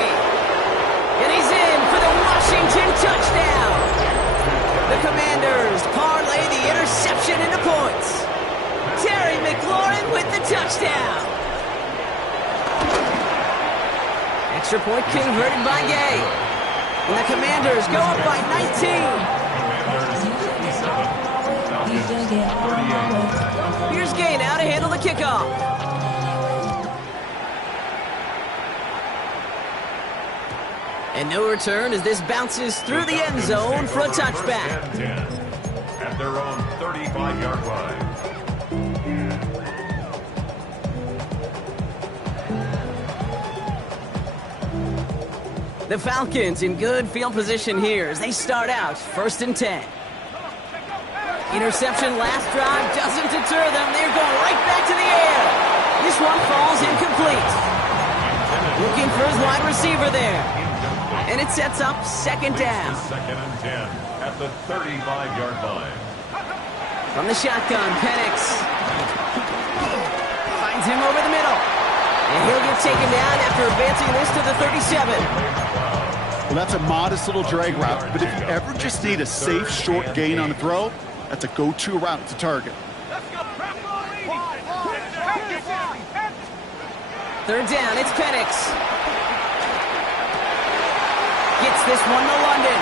And he's in for the Washington touchdown. The Commanders parlay the interception into points. Terry McLaurin with the touchdown. Extra point converted by Gay. And the Commanders go up by 19. Here's Gay now to handle the kickoff. And no return as this bounces through the end zone for a touchback. At their own 35-yard line. The Falcons in good field position here as they start out 1st and 10. Interception last drive doesn't deter them. They're going right back to the air. This one falls incomplete. Looking for his wide receiver there. And it sets up 2nd down. 2nd and 10 at the 35-yard line. From the shotgun, Penix finds him over the middle. And he'll get taken down after advancing this to the 37. Well, that's a modest little drag route, but if you ever just need a safe, short gain on a throw, that's a go-to route to target. 3rd down, it's Penix. Gets this one to London.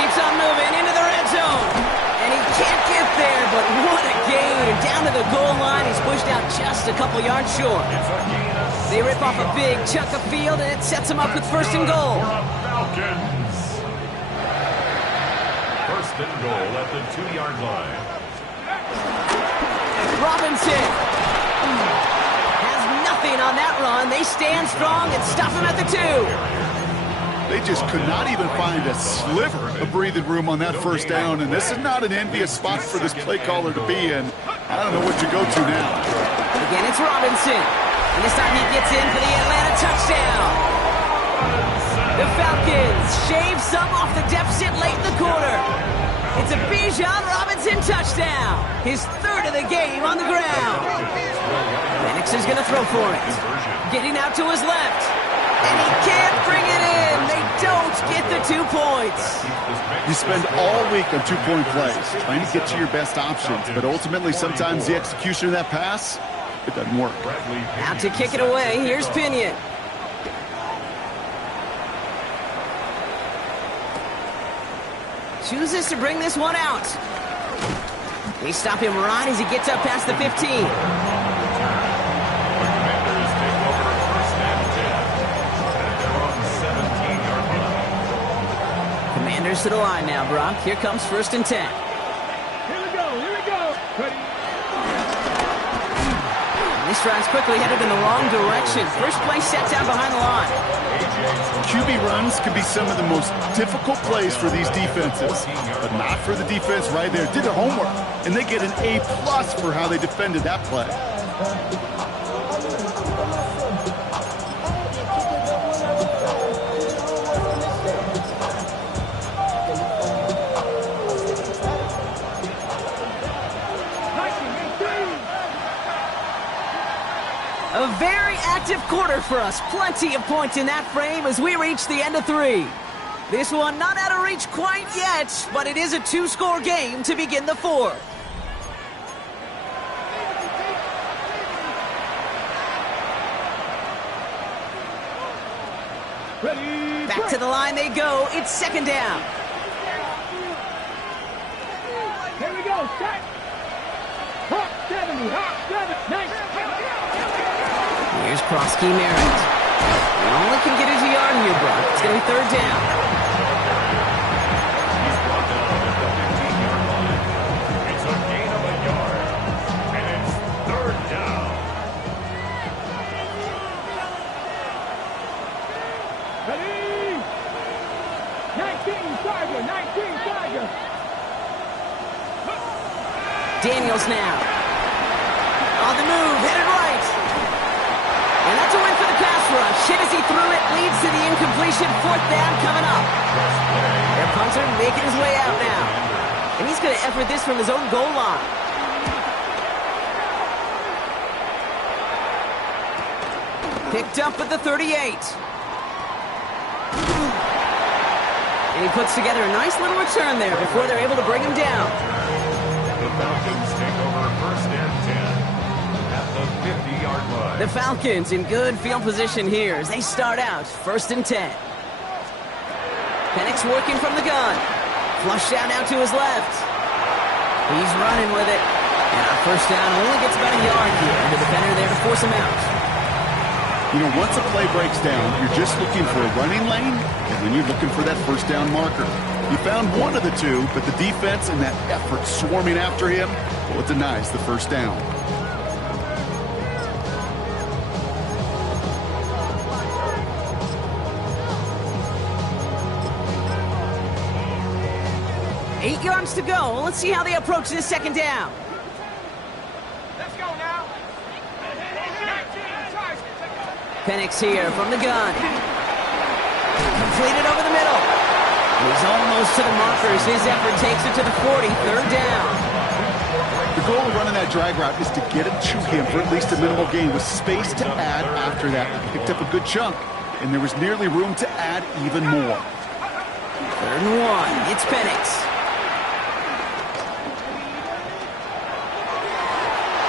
Keeps on moving into the red zone. And he can't get there, but what a gain. Down to the goal line, he's pushed out just a couple yards short. They rip off a big chunk of field, and it sets him up with 1st and goal. Falcons. 1st and goal at the 2-yard line. Robinson has nothing on that run. They stand strong and stop him at the 2. They just could not even find a sliver of breathing room on that 1st down, and this is not an envious spot for this play caller to be in. I don't know what you go to now. Again, it's Robinson. And this time he gets in for the Atlanta touchdown. The Falcons shave some off the deficit late in the quarter. It's a Bijan Robinson touchdown. His 3rd of the game on the ground. Penix is going to throw for it. Getting out to his left. And he can't bring it in. They don't get the 2 points. You spend all week on 2-point plays, trying to get to your best options, but ultimately sometimes the execution of that pass, it doesn't work. Out to kick it away, here's Pinion. Chooses to bring this one out. They stop him right as he gets up past the 15. Commanders to the line now, Brock. Here comes 1st and 10. Here we go. Ready. This drive's quickly headed in the wrong direction. First play set down behind the line. QB runs can be some of the most difficult plays for these defenses, but not for the defense right there. Did their homework, and they get an A+ for how they defended that play. A very active quarter for us. Plenty of points in that frame as we reach the end of 3. This one not out of reach quite yet, but it is a 2-score game to begin the 4th. Ready. Back to the line they go. It's 2nd down. Here we go. Set. Hawk 70. Hawk 7. Nice. Here's Krosky Merritt. He only can get his yard here, Brock. It's going to be 3rd down. He's brought down at the 15-yard line. It's a gain of a yard. And it's 3rd down. Ready. 19 Tiger. 19 Tiger. Daniels now. On the move, headed right. And that's a win for the pass rush. Hit as he threw it, leads to the incompletion. 4th down coming up. Their punter making his way out now. And he's going to effort this from his own goal line. Picked up at the 38. And he puts together a nice little return there before they're able to bring him down. The Falcons take over 1st and 10 at the 50-yard 40-yard line. The Falcons in good field position here as they start out 1st and 10. Penix working from the gun. Flushed out now to his left. He's running with it. And our first down only gets about a yard here. And the defender there to force him out. You know, once a play breaks down, you're just looking for a running lane, and then you're looking for that first down marker. You found one of the two, but the defense and that effort swarming after him, well, it denies the first down. Eight yards to go. Let's see how they approach this second down. Let's go now. Penix here from the gun. Completed over the middle. He's almost to the markers. His effort takes it to the 40. 3rd down. The goal of running that drag route is to get it to him for at least a minimal gain with space to add after that. He picked up a good chunk, and there was nearly room to add even more. 3rd and 1. It's Penix.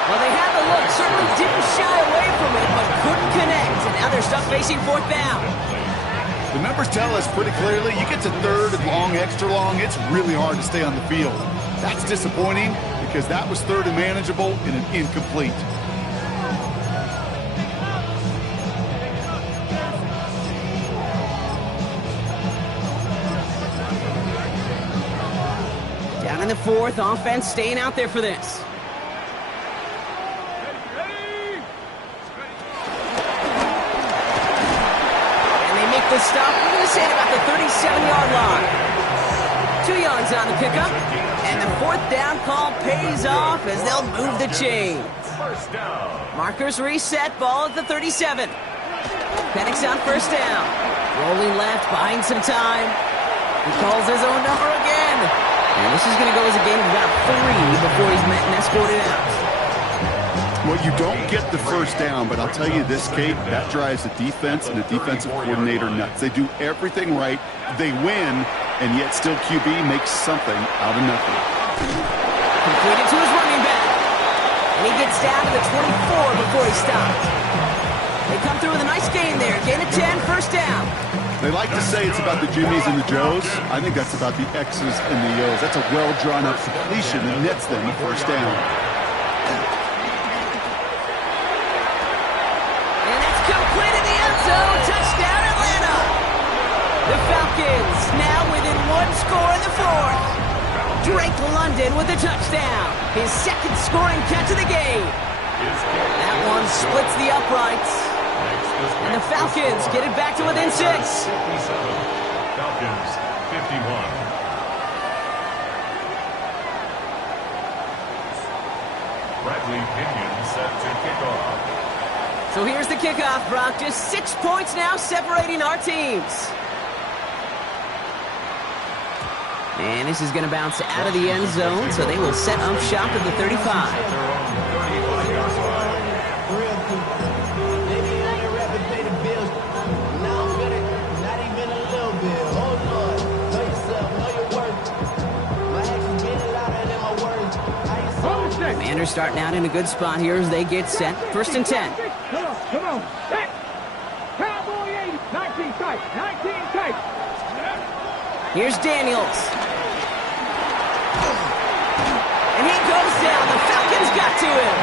Well, they had the look. Certainly didn't shy away from it, but couldn't connect. And now they're stuck facing 4th down. The numbers tell us pretty clearly, you get to 3rd and long, extra long, it's really hard to stay on the field. That's disappointing because that was 3rd and manageable and an incomplete. Down in the 4th, offense staying out there for this. The stop, we're going to say about the 37-yard line. 2 yards on the pickup, and the 4th down call pays off as they'll move the chain. First down. Markers reset, ball at the 37. Penix on 1st down. Rolling left, buying some time. He calls his own number again. And this is going to go as a gain of about 3 before he's met and escorted out. Well, you don't get the first down, but I'll tell you this, Kate, that drives the defense and the defensive coordinator nuts. They do everything right, they win, and yet still QB makes something out of nothing. Completed to his running back. And he gets down to the 24 before he stopped. They come through with a nice gain there. Gain of 10, 1st down. They like to say it's about the Jimmies and the Joes. I think that's about the X's and the O's. That's a well-drawn-up completion that nets them the first down. Touchdown Atlanta! The Falcons now within 1 score in the 4th. Drake London with a touchdown. His 2nd scoring catch of the game. That one splits the uprights. And the Falcons get it back to within 6. 57. Falcons 51. Bradley Pinion set to kick off. So here's the kickoff, Brock. Just 6 points now separating our teams. And this is going to bounce out of the end zone, so they will set up shop at the 35. Commanders starting out in a good spot here as they get set. 1st and 10. Come on. Set. Cowboy 80. 19 tight. 19 tight. Here's Daniels. And he goes down. The Falcons got to him.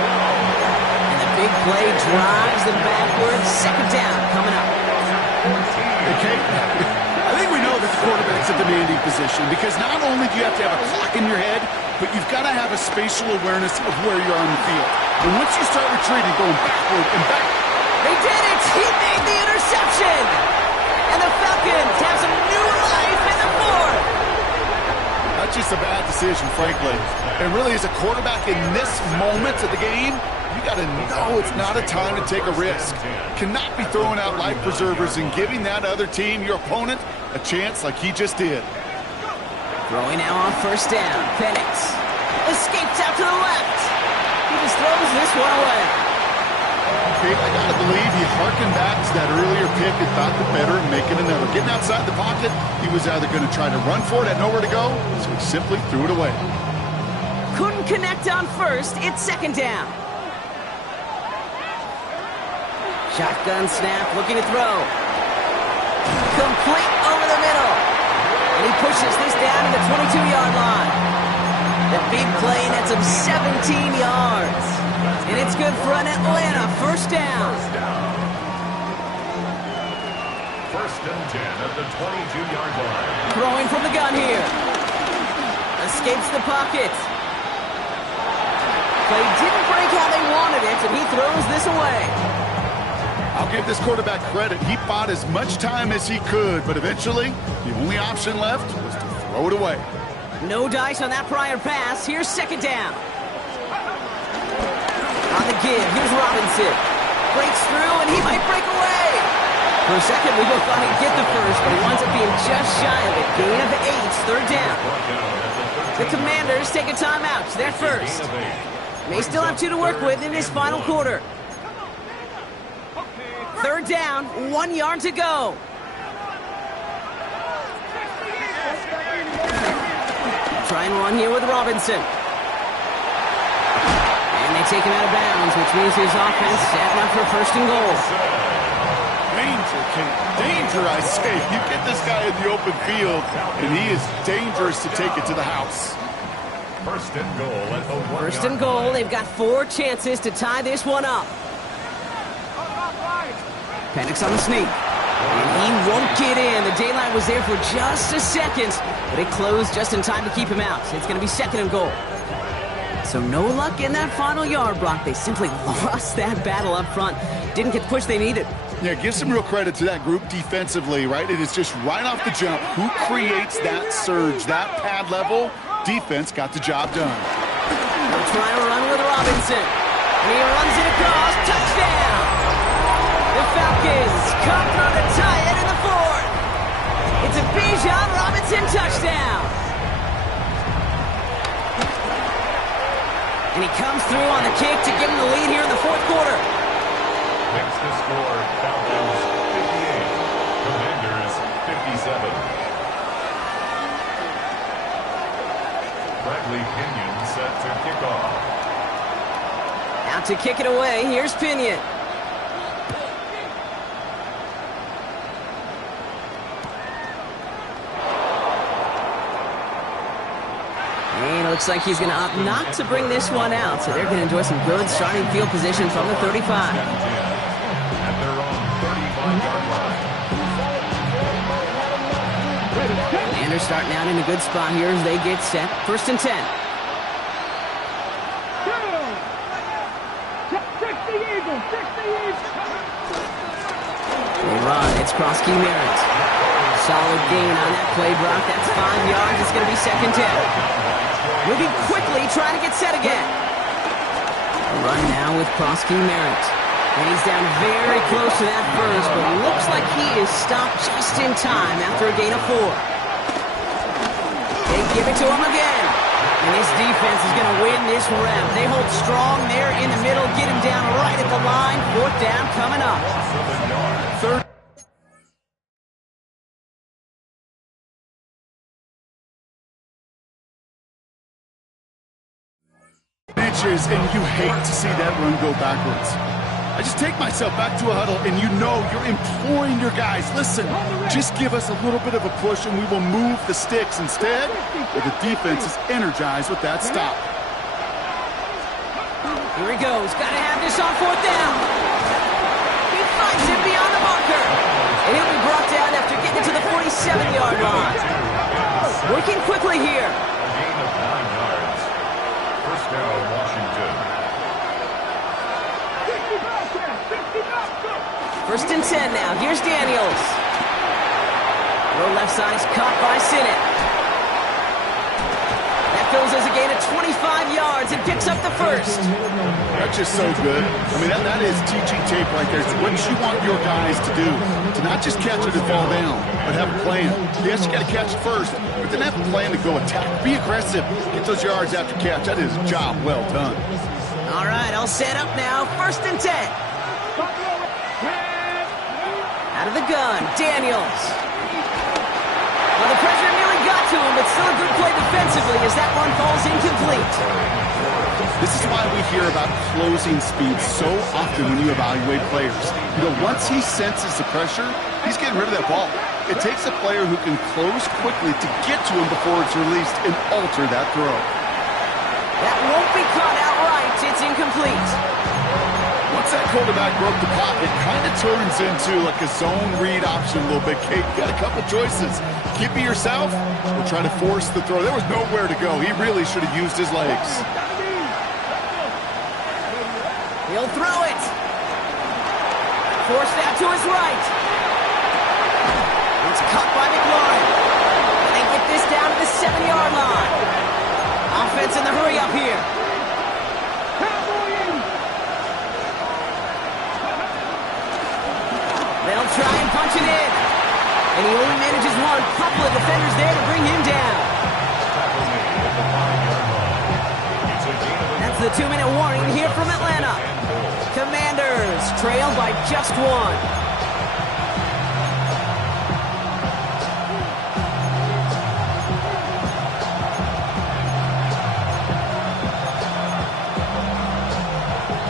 And the big play drives them backwards. 2nd down coming up. Okay. I think we know that the quarterback's a demanding position because not only do you have to have a clock in your head, but you've got to have a spatial awareness of where you're on the field. And once you start retreating, going backward and back. They did it! He made the interception! And the Falcons have some new life in the 4th! That's just a bad decision, frankly. And really, as a quarterback in this moment of the game, you got to know it's not a time to take a risk. Cannot be throwing out life preservers and giving that other team, your opponent, a chance like he just did. Throwing now on 1st down. Penix escapes out to the left. He just throws this one away. Okay, I got to believe he harkened back to that earlier pick and thought the better and making another. Getting outside the pocket, he was either going to try to run for it, had nowhere to go, so he simply threw it away. Couldn't connect on 1st. It's 2nd down. Shotgun snap, looking to throw. Complete over the middle. And he pushes this down to the 22-yard line. The big play nets him 17 yards. And it's good for an Atlanta first down. First and 10 at the 22-yard line. Throwing from the gun here. Escapes the pocket. Play didn't break how they wanted it, and he throws this away. I'll give this quarterback credit. He bought as much time as he could, but eventually, the only option left was to throw it away. No dice on that prior pass. Here's second down. On the give, here's Robinson. Breaks through, and he might break away. For a second, we both thought he'd get the first, but he winds up being just shy of it. Gain of 8, third down. The Commanders take a timeout. They're first. May still have 2 to work with in this final quarter. Third down, 1 yard to go. Try and run here with Robinson. And they take him out of bounds, which means his offense setting up for first and goal. Danger, King. Danger, I say. You get this guy in the open field, and he is dangerous to take it to the house. First and goal at the 1 yard First and goal. They've got 4 chances to tie this one up. Penix on the sneak. And he won't get in. The daylight was there for just a second, but it closed just in time to keep him out. It's going to be second and goal. So no luck in that final yard, Brock. They simply lost that battle up front. Didn't get the push they needed. Yeah, give some real credit to that group defensively, right? It is just right off the jump. Who creates that surge, that pad level? Defense got the job done. They'll try to run with Robinson. And he runs it across. Touchdown! The Falcons come through to tie it in the 4th. It's a Bijan Robinson touchdown. And he comes through on the kick to give him the lead here in the 4th quarter. Next to score, Falcons 58, Commanders 57. Bradley Pinion set to kick off. Out to kick it away, here's Pinion. And it looks like he's going to opt not to bring this one out, so they're going to enjoy some good starting field position from the 35. At their own 35-yard line. Commanders starting out in a good spot here as they get set. First and 10. They run. It's Krosky Merritt. Solid gain on that play, Brock. That's 5 yards. It's going to be second down. Moving quickly, trying to get set again. Run now with Krosky Merritt. And he's down very close to that first, but looks like he is stopped just in time after a gain of 4. They give it to him again. And this defense is going to win this round. They hold strong there in the middle, get him down right at the line. 4th down coming up. Third. Inches, and you hate to see that run go backwards. I just take myself back to a huddle, and you know you're imploring your guys, listen, just give us a little bit of a push, and we will move the sticks instead. But the defense is energized with that stop. Here he goes. Got to have this on 4th down. He finds it beyond the marker. And he'll be brought down after getting it to the 47-yard line. Working quickly here. A gain of 9 yards. First down, Washington. First and 10 now. Here's Daniels. Low left side is caught by Sinnott. That goes as a gain of 25 yards and picks up the first. That's just so good. I mean, that is teaching tape right there. It's what you want your guys to do. To not just catch it and fall down, but have a plan. Yes, you got to catch it first, but then have a plan to go attack. Be aggressive. Get those yards after catch. That is a job well done. All right, all set up now. First and 10. Out of the gun, Daniels. Well, the pressure nearly got to him, but still a good play defensively as that one falls incomplete. This is why we hear about closing speed so often when you evaluate players. You know, once he senses the pressure, he's getting rid of that ball. It takes a player who can close quickly to get to him before it's released and alter that throw. That won't be caught outright. It's incomplete. Once that quarterback broke the pocket, it kind of turns into like a zone read option a little bit. Kate, you got a couple choices. Keep it yourself or try to force the throw. There was nowhere to go. He really should have used his legs. He'll throw it. Forced out to his right. It's caught by McLaurin. And they get this down to the 7-yard line. Offense in the hurry up here. They'll try and punch it in. And he only manages one. Couple of defenders there to bring him down. That's the 2-minute warning here from Atlanta. Commanders trail by just one.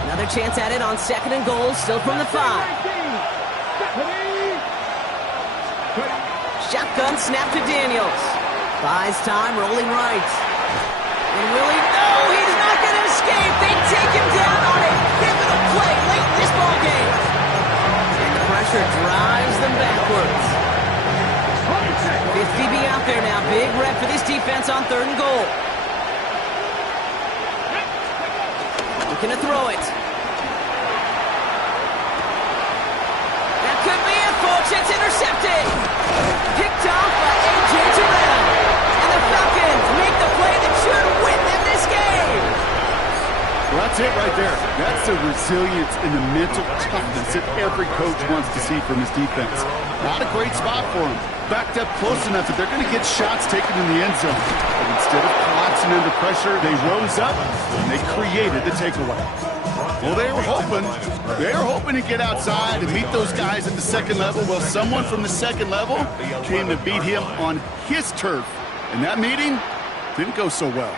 Another chance at it on 2nd and goal, still from the 5. Shotgun snap to Daniels. Buys time, rolling right. And Willie, no, he's not going to escape. They take him down on a pivotal play late in this ballgame. And the pressure drives them backwards. 50 be out there now. Big rep for this defense on 3rd and goal. Looking to throw it. That could be it, folks. It's intercepted. Picked off by A.J. Terrell. And the Falcons make the play that should win them this game. Well, that's it right there. That's the resilience and the mental toughness that every coach wants to see from his defense. Not a great spot for him. Backed up close enough that they're going to get shots taken in the end zone. But instead of collapsing under pressure, they rose up and they created the takeaway. Well, they were hoping to get outside and meet those guys at the 2nd level. Well, someone from the 2nd level came to beat him on his turf. And that meeting didn't go so well.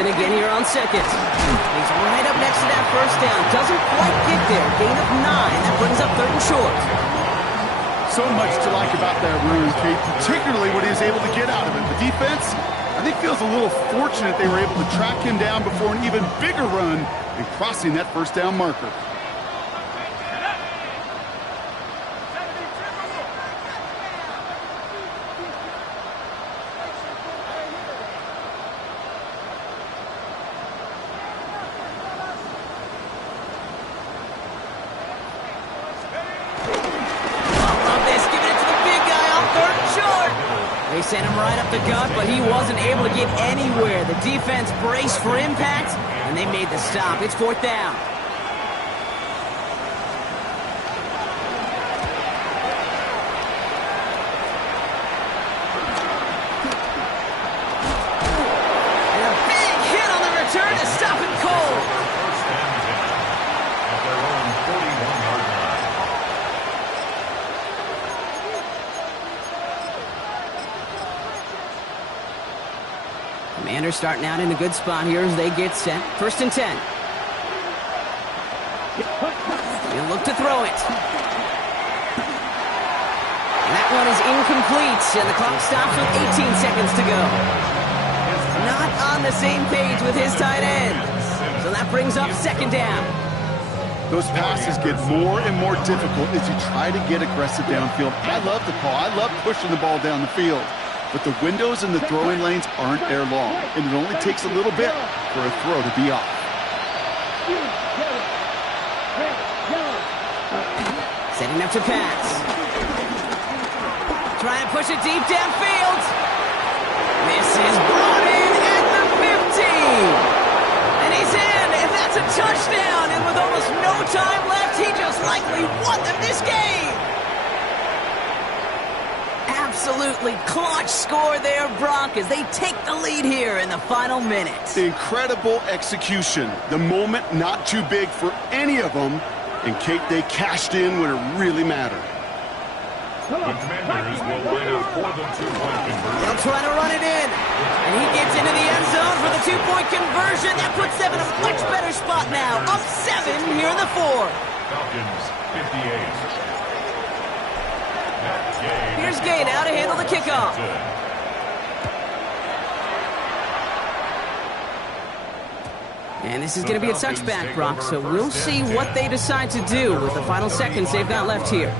Again here on 2nd. He's right up next to that 1st down. Doesn't quite get there. Gain of 9. That brings up 3rd and short. So much to like about that run, Kate, particularly what he was able to get out of it. The defense, I think, feels a little fortunate they were able to track him down before an even bigger run and crossing that 1st down marker. They sent him right up the gut, but he wasn't able to get anywhere. The defense braced for impact, and they made the stop. It's 4th down. And a big hit on the return to stop him cold. First and 10 at their own 41-yard line. Commanders starting out in a good spot here as they get set. 1st and 10. He'll look to throw it. And that one is incomplete, and the clock stops with 18 seconds to go. Not on the same page with his tight end. So that brings up 2nd down. Those passes get more and more difficult as you try to get aggressive downfield. I love the call. I love pushing the ball down the field. But the windows in the throwing lanes aren't there long, and it only takes a little bit for a throw to be off. Setting up to pass. Trying to push it deep downfield. This is brought in at the 15. won them this game. Absolutely clutch score there, Brock, as they take the lead here in the final minute. Incredible execution. The moment not too big for any of them, and Kate, they cashed in when it really mattered. The Commanders will line up for the two-point conversion. They'll try to run it in, and he gets into the end zone for the two-point conversion. That puts them in a much better spot now, up 7 here in the fourth. Falcons 58. Here's Gay now to handle the kickoff. And this is going to be a touchback, Brock, so we'll see what they decide to do with the final seconds they've got left here.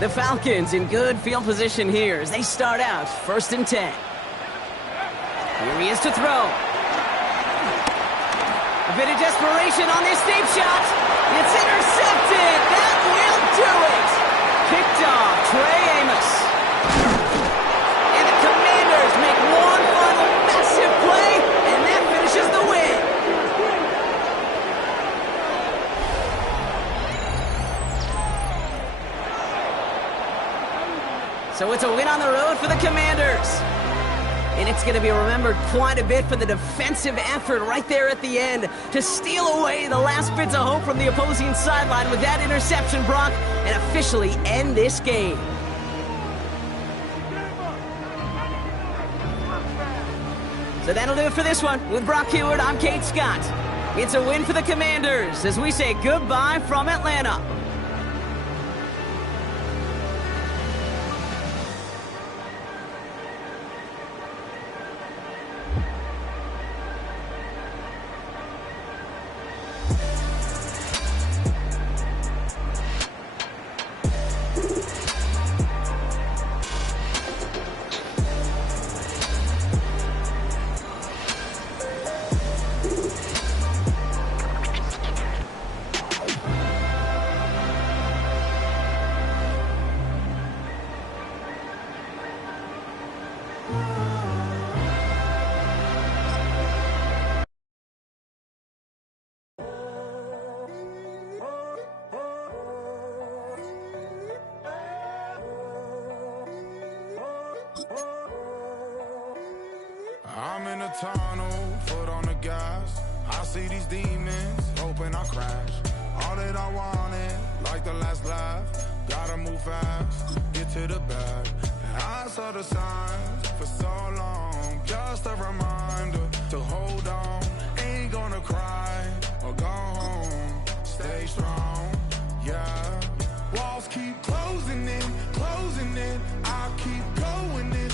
The Falcons in good field position here as they start out 1st and 10. Here he is to throw. A bit of desperation on this deep shot. It's intercepted. That will do it. Picked off Trey Amos. And the Commanders make one final massive play, and that finishes the win. So it's a win on the road for the Commanders. And it's going to be remembered quite a bit for the defensive effort right there at the end to steal away the last bits of hope from the opposing sideline with that interception, Brock, and officially end this game. So that'll do it for this one. With Brock Heward, I'm Kate Scott. It's a win for the Commanders as we say goodbye from Atlanta. I'm in a tunnel, foot on the gas. I see these demons, hoping I crash. All that I wanted, like the last laugh. Gotta move fast, get to the bag. And I saw the signs for so long. Just a reminder to hold on. Ain't gonna cry or go home. Stay strong, yeah. Walls keep closing in, closing in. I keep going in.